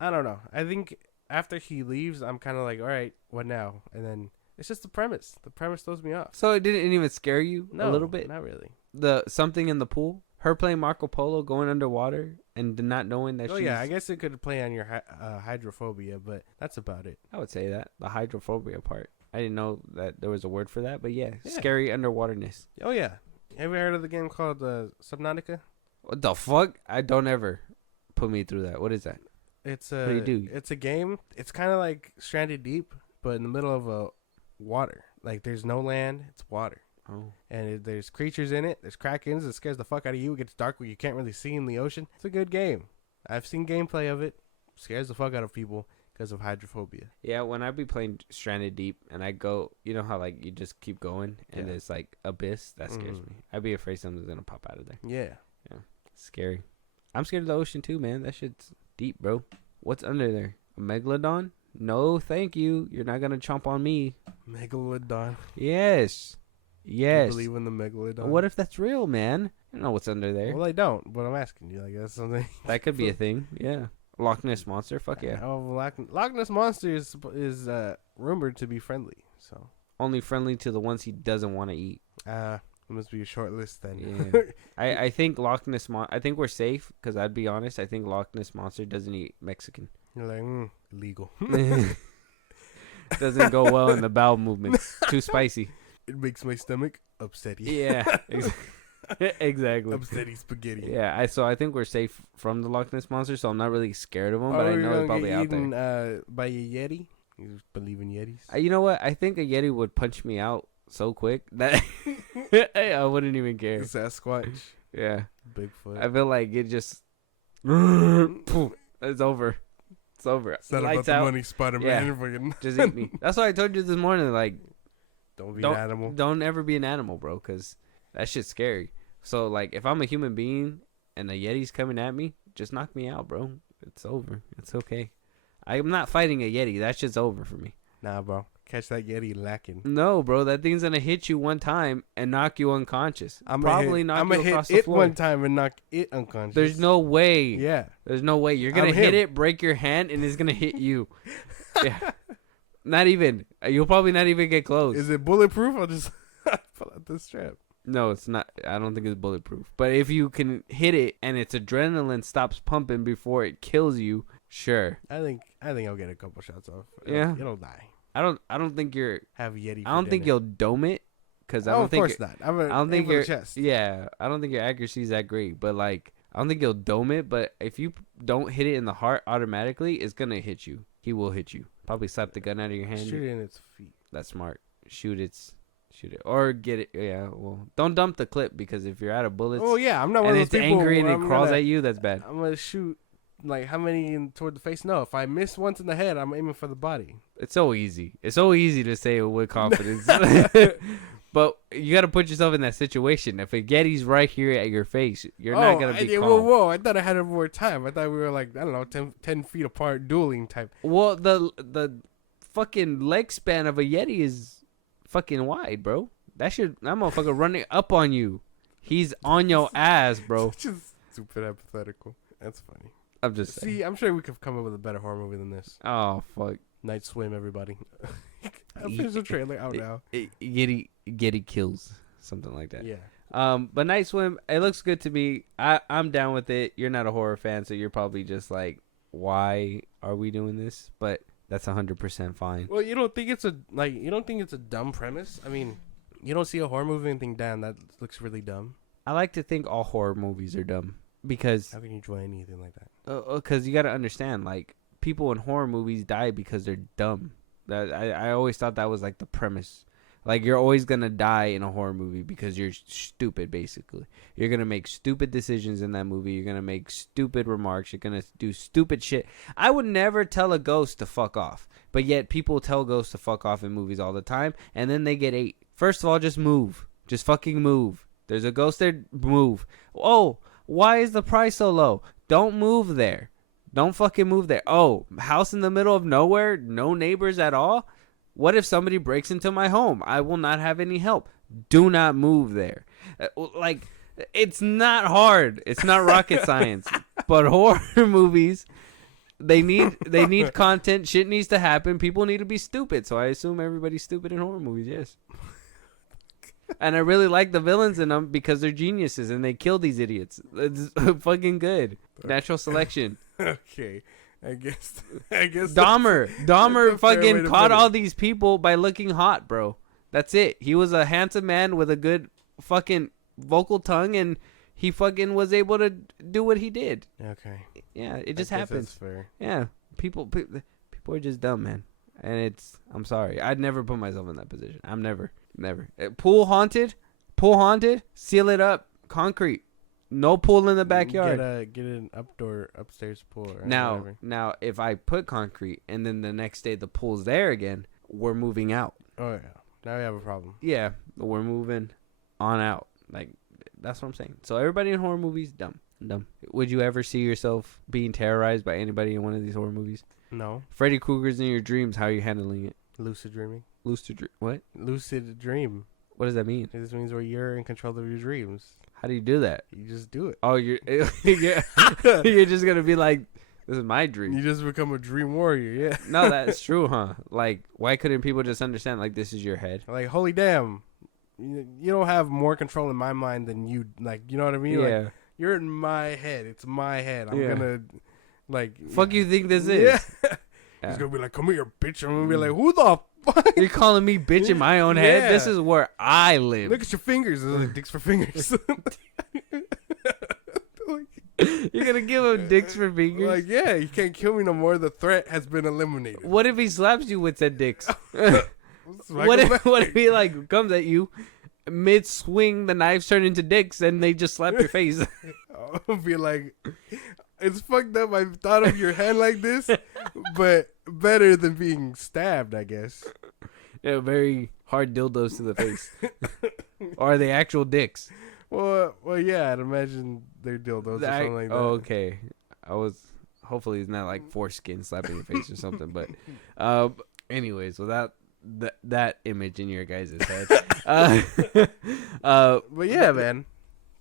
I don't know. I think after he leaves, I'm kind of like, all right, what now? And then it's just the premise. The premise throws me off. So it didn't even scare you No, a little bit? not really. The something in the pool? Her playing Marco Polo, going underwater, and not knowing that Oh she's... yeah, I guess it could play on your hydrophobia, but that's about it. I would say that. The hydrophobia part. I didn't know that there was a word for that, but yeah. Scary underwaterness. Oh yeah. Have you heard of the game called Subnautica? What the fuck? I don't ever put me through that. What is that? It's What do you do? It's a game. It's kind of like Stranded Deep, but in the middle of a water. Like there's no land, it's water. Oh. And there's creatures in it. There's krakens. It scares the fuck out of you. It gets dark where you can't really see in the ocean. It's a good game. I've seen gameplay of it. Scares the fuck out of people because of hydrophobia. Yeah, when I be playing Stranded Deep and I go, you know how like you just keep going and Yeah. there's like abyss? That scares me. I'd be afraid something's going to pop out of there. Yeah. Yeah. Scary. I'm scared of the ocean too, man. That shit's deep, bro. What's under there? A megalodon? No, thank you. You're not going to chomp on me. Megalodon. Yes. Yes. You believe in the megalodon? What if that's real, man? I don't know what's under there. Well, I don't, but I'm asking you. Like, that's something. That could be a thing. Yeah. Loch Ness Monster? Fuck yeah. Oh, Loch Ness Monster is rumored to be friendly. So Only friendly to the ones he doesn't want to eat. it must be a short list then. Yeah. I think Loch Ness I think we're safe because I'd be honest. I think Loch Ness Monster doesn't eat Mexican. You're like, illegal. Doesn't go well in the bowel movements. Too spicy. It makes my stomach upsetty. Yeah. Exactly. Upsetty spaghetti. Yeah. So I think we're safe from the Loch Ness Monster. So I'm not really scared of him, but I know they're probably out there. By a Yeti? You believe in Yetis? You know what? I think a Yeti would punch me out so quick that I wouldn't even care. Sasquatch. Yeah. Bigfoot. I feel like it just it's over. It's over. It's not Lights about the out. money, Spider-Man. Just eat me. That's why I told you this morning. Like, don't be an animal. Don't ever be an animal, bro, because that shit's scary. So, like, if I'm a human being and a Yeti's coming at me, just knock me out, bro. It's over. It's okay. I'm not fighting a Yeti. That shit's over for me. Nah, bro. Catch that Yeti lacking. No, bro. That thing's gonna hit you one time and knock you unconscious. I'm knock you across the floor. one time and knock it unconscious. There's no way. Yeah. There's no way. You're gonna hit it, break your hand, and it's gonna hit you. Yeah. Not even. You'll probably not even get close. Is it bulletproof? I'll just pull out the strap. No, it's not. I don't think it's bulletproof. But if you can hit it and its adrenaline stops pumping before it kills you, sure. I think I'll get a couple shots off. It'll die. I don't think you're have Yeti. I don't think you'll dome it because I don't think. Of course not. I don't think your chest. Yeah, I don't think your accuracy is that great. But like, I don't think you'll dome it. But if you don't hit it in the heart automatically, it's gonna hit you. He will hit you. Probably slap the gun out of your hand. Shoot it in its feet. That's smart. Shoot it or get it. Yeah. Well, don't dump the clip because if you're out of bullets. Oh yeah, I'm not one and of those it's people. Angry and it crawls at you. That's bad. I'm gonna shoot. Like how many toward the face? No, if I miss once in the head, I'm aiming for the body. It's so easy. It's so easy to say it with confidence. But you got to put yourself in that situation. If a Yeti's right here at your face, you're not gonna be calm. Whoa! I thought I had more time. I thought we were like, I don't know, 10 feet apart, dueling type. Well, the fucking leg span of a Yeti is fucking wide, bro. That motherfucker running up on you. He's on your ass, bro. Just stupid hypothetical. That's funny. I'm just saying. See, I'm sure we could come up with a better horror movie than this. Oh, fuck. Night Swim, everybody. I'll finish the trailer out now. Yeti kills. Something like that. Yeah. But Night Swim, it looks good to me. I'm down with it. You're not a horror fan, so you're probably just like, why are we doing this? But that's 100% fine. Well, you don't think it's a dumb premise? I mean, you don't see a horror movie and think, damn, that looks really dumb. I like to think all horror movies are dumb. Because how can you enjoy anything like that? Because you got to understand, like, people in horror movies die because they're dumb. I always thought that was like the premise. Like, you're always going to die in a horror movie because you're stupid, basically. You're going to make stupid decisions in that movie. You're going to make stupid remarks. You're going to do stupid shit. I would never tell a ghost to fuck off. But yet people tell ghosts to fuck off in movies all the time. And then they get ate. First of all, just move. Just fucking move. There's a ghost there. Move. Oh, why is the price so low? Don't move there. Don't fucking move there. Oh, house in the middle of nowhere? No neighbors at all? What if somebody breaks into my home? I will not have any help. Do not move there. Like, it's not hard. It's not rocket science. But horror movies, they need content. Shit needs to happen. People need to be stupid. So I assume everybody's stupid in horror movies, yes. And I really like the villains in them because they're geniuses and they kill these idiots. It's fucking good. Natural selection. Okay. I guess Dahmer fucking caught all these people by looking hot, bro. That's it. He was a handsome man with a good fucking vocal tongue, and he fucking was able to do what he did. Okay. Yeah, it just happens. That's fair. Yeah, people are just dumb, man. And I'm sorry. I'd never put myself in that position. I'm never. Pool haunted, seal it up, concrete. No pool in the backyard. Get an upstairs pool. Or Now, if I put concrete and then the next day the pool's there again, we're moving out. Oh yeah, now we have a problem. Yeah, we're moving on out. Like, that's what I'm saying. So everybody in horror movies, dumb. Would you ever see yourself being terrorized by anybody in one of these horror movies? No. Freddy Krueger's in your dreams. How are you handling it? Lucid dreaming. What? Lucid dream. What does that mean? This means where you're in control of your dreams. How do you do that? You just do it. Oh, you're just gonna be like, this is my dream. You just become a dream warrior, yeah. No, that's true, huh? Like, why couldn't people just understand, like, this is your head? Like, holy damn, you don't have more control in my mind than you, like, you know what I mean? Yeah. Like, you're in my head. It's my head. I'm gonna, like... Fuck you think this is? Yeah. He's gonna be like, come here, bitch. I'm gonna be like, who the fuck? You're calling me bitch in my own head? This is where I live. Look at your fingers. Those are dicks for fingers. You're gonna give him dicks for fingers? Like, yeah, you can't kill me no more. The threat has been eliminated. What if he slaps you with said dicks? What if he, like, comes at you, mid-swing, the knives turn into dicks, and they just slap your face? I'll be like... It's fucked up. I've thought of your hand like this, but better than being stabbed, I guess. Yeah, very hard dildos to the face. Or are they actual dicks? Well, yeah, I'd imagine they're dildos or something like that. Oh, okay. Hopefully it's not like foreskin slapping your face or something. But, anyways, without that image in your guys' head. But yeah, man,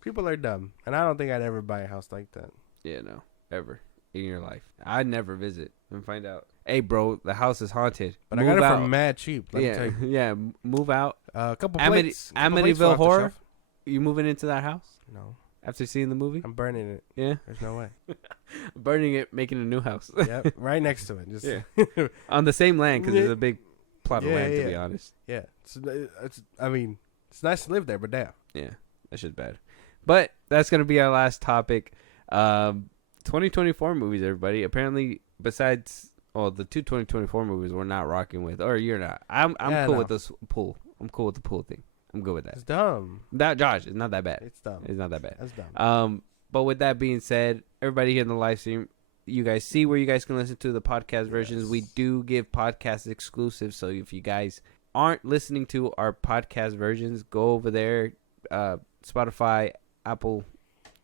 people are dumb, and I don't think I'd ever buy a house like that. Yeah, no. Ever in your life. I'd never visit and find out. Hey, bro, the house is haunted. But I got it for mad cheap. Let me tell you. Yeah, move out. A couple plates. Amityville Horror? You moving into that house? No. After seeing the movie? I'm burning it. Yeah? There's no way. Burning it, making a new house. Yep, right next to it. Just on the same land, because there's a big plot of land, to be honest. Yeah. It's nice to live there, but damn. Yeah, that shit's bad. But that's going to be our last topic. 2024 movies, everybody. Apparently, besides the two 2024 movies we're not rocking with, or you're not. I'm cool with this pool. I'm cool with the pool thing. I'm good with that. It's dumb. Josh, it's not that bad. It's dumb. It's not that bad. That's dumb. But with that being said, everybody here in the live stream, you guys see where you guys can listen to the podcast versions. We do give podcast exclusives, so if you guys aren't listening to our podcast versions, go over there, Spotify, Apple.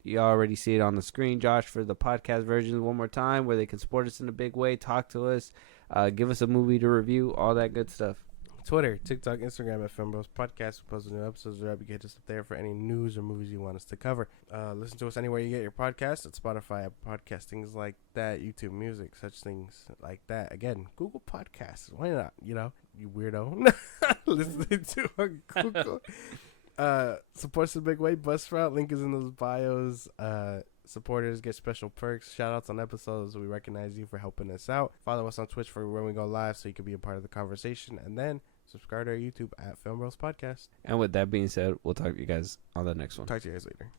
You already see it on the screen, Josh, for the podcast versions one more time, where they can support us in a big way, talk to us, give us a movie to review, all that good stuff. Twitter, TikTok, Instagram at FilmBros Podcast. We post new episodes. Get us up there for any news or movies you want us to cover. Listen to us anywhere you get your podcasts. At Spotify, Apple Podcasts, things like that. YouTube Music, such things like that. Again, Google Podcasts. Why not? You know, you weirdo. Listening to Google. Supports the big way. Buzzsprout, link is in those bios. Supporters get special perks, shout outs on episodes. We recognize you for helping us out. Follow us on Twitch for when we go live so you can be a part of the conversation, and then subscribe to our YouTube at FilmBros Podcast. And with that being said, we'll talk to you guys on the next one. Talk to you guys later.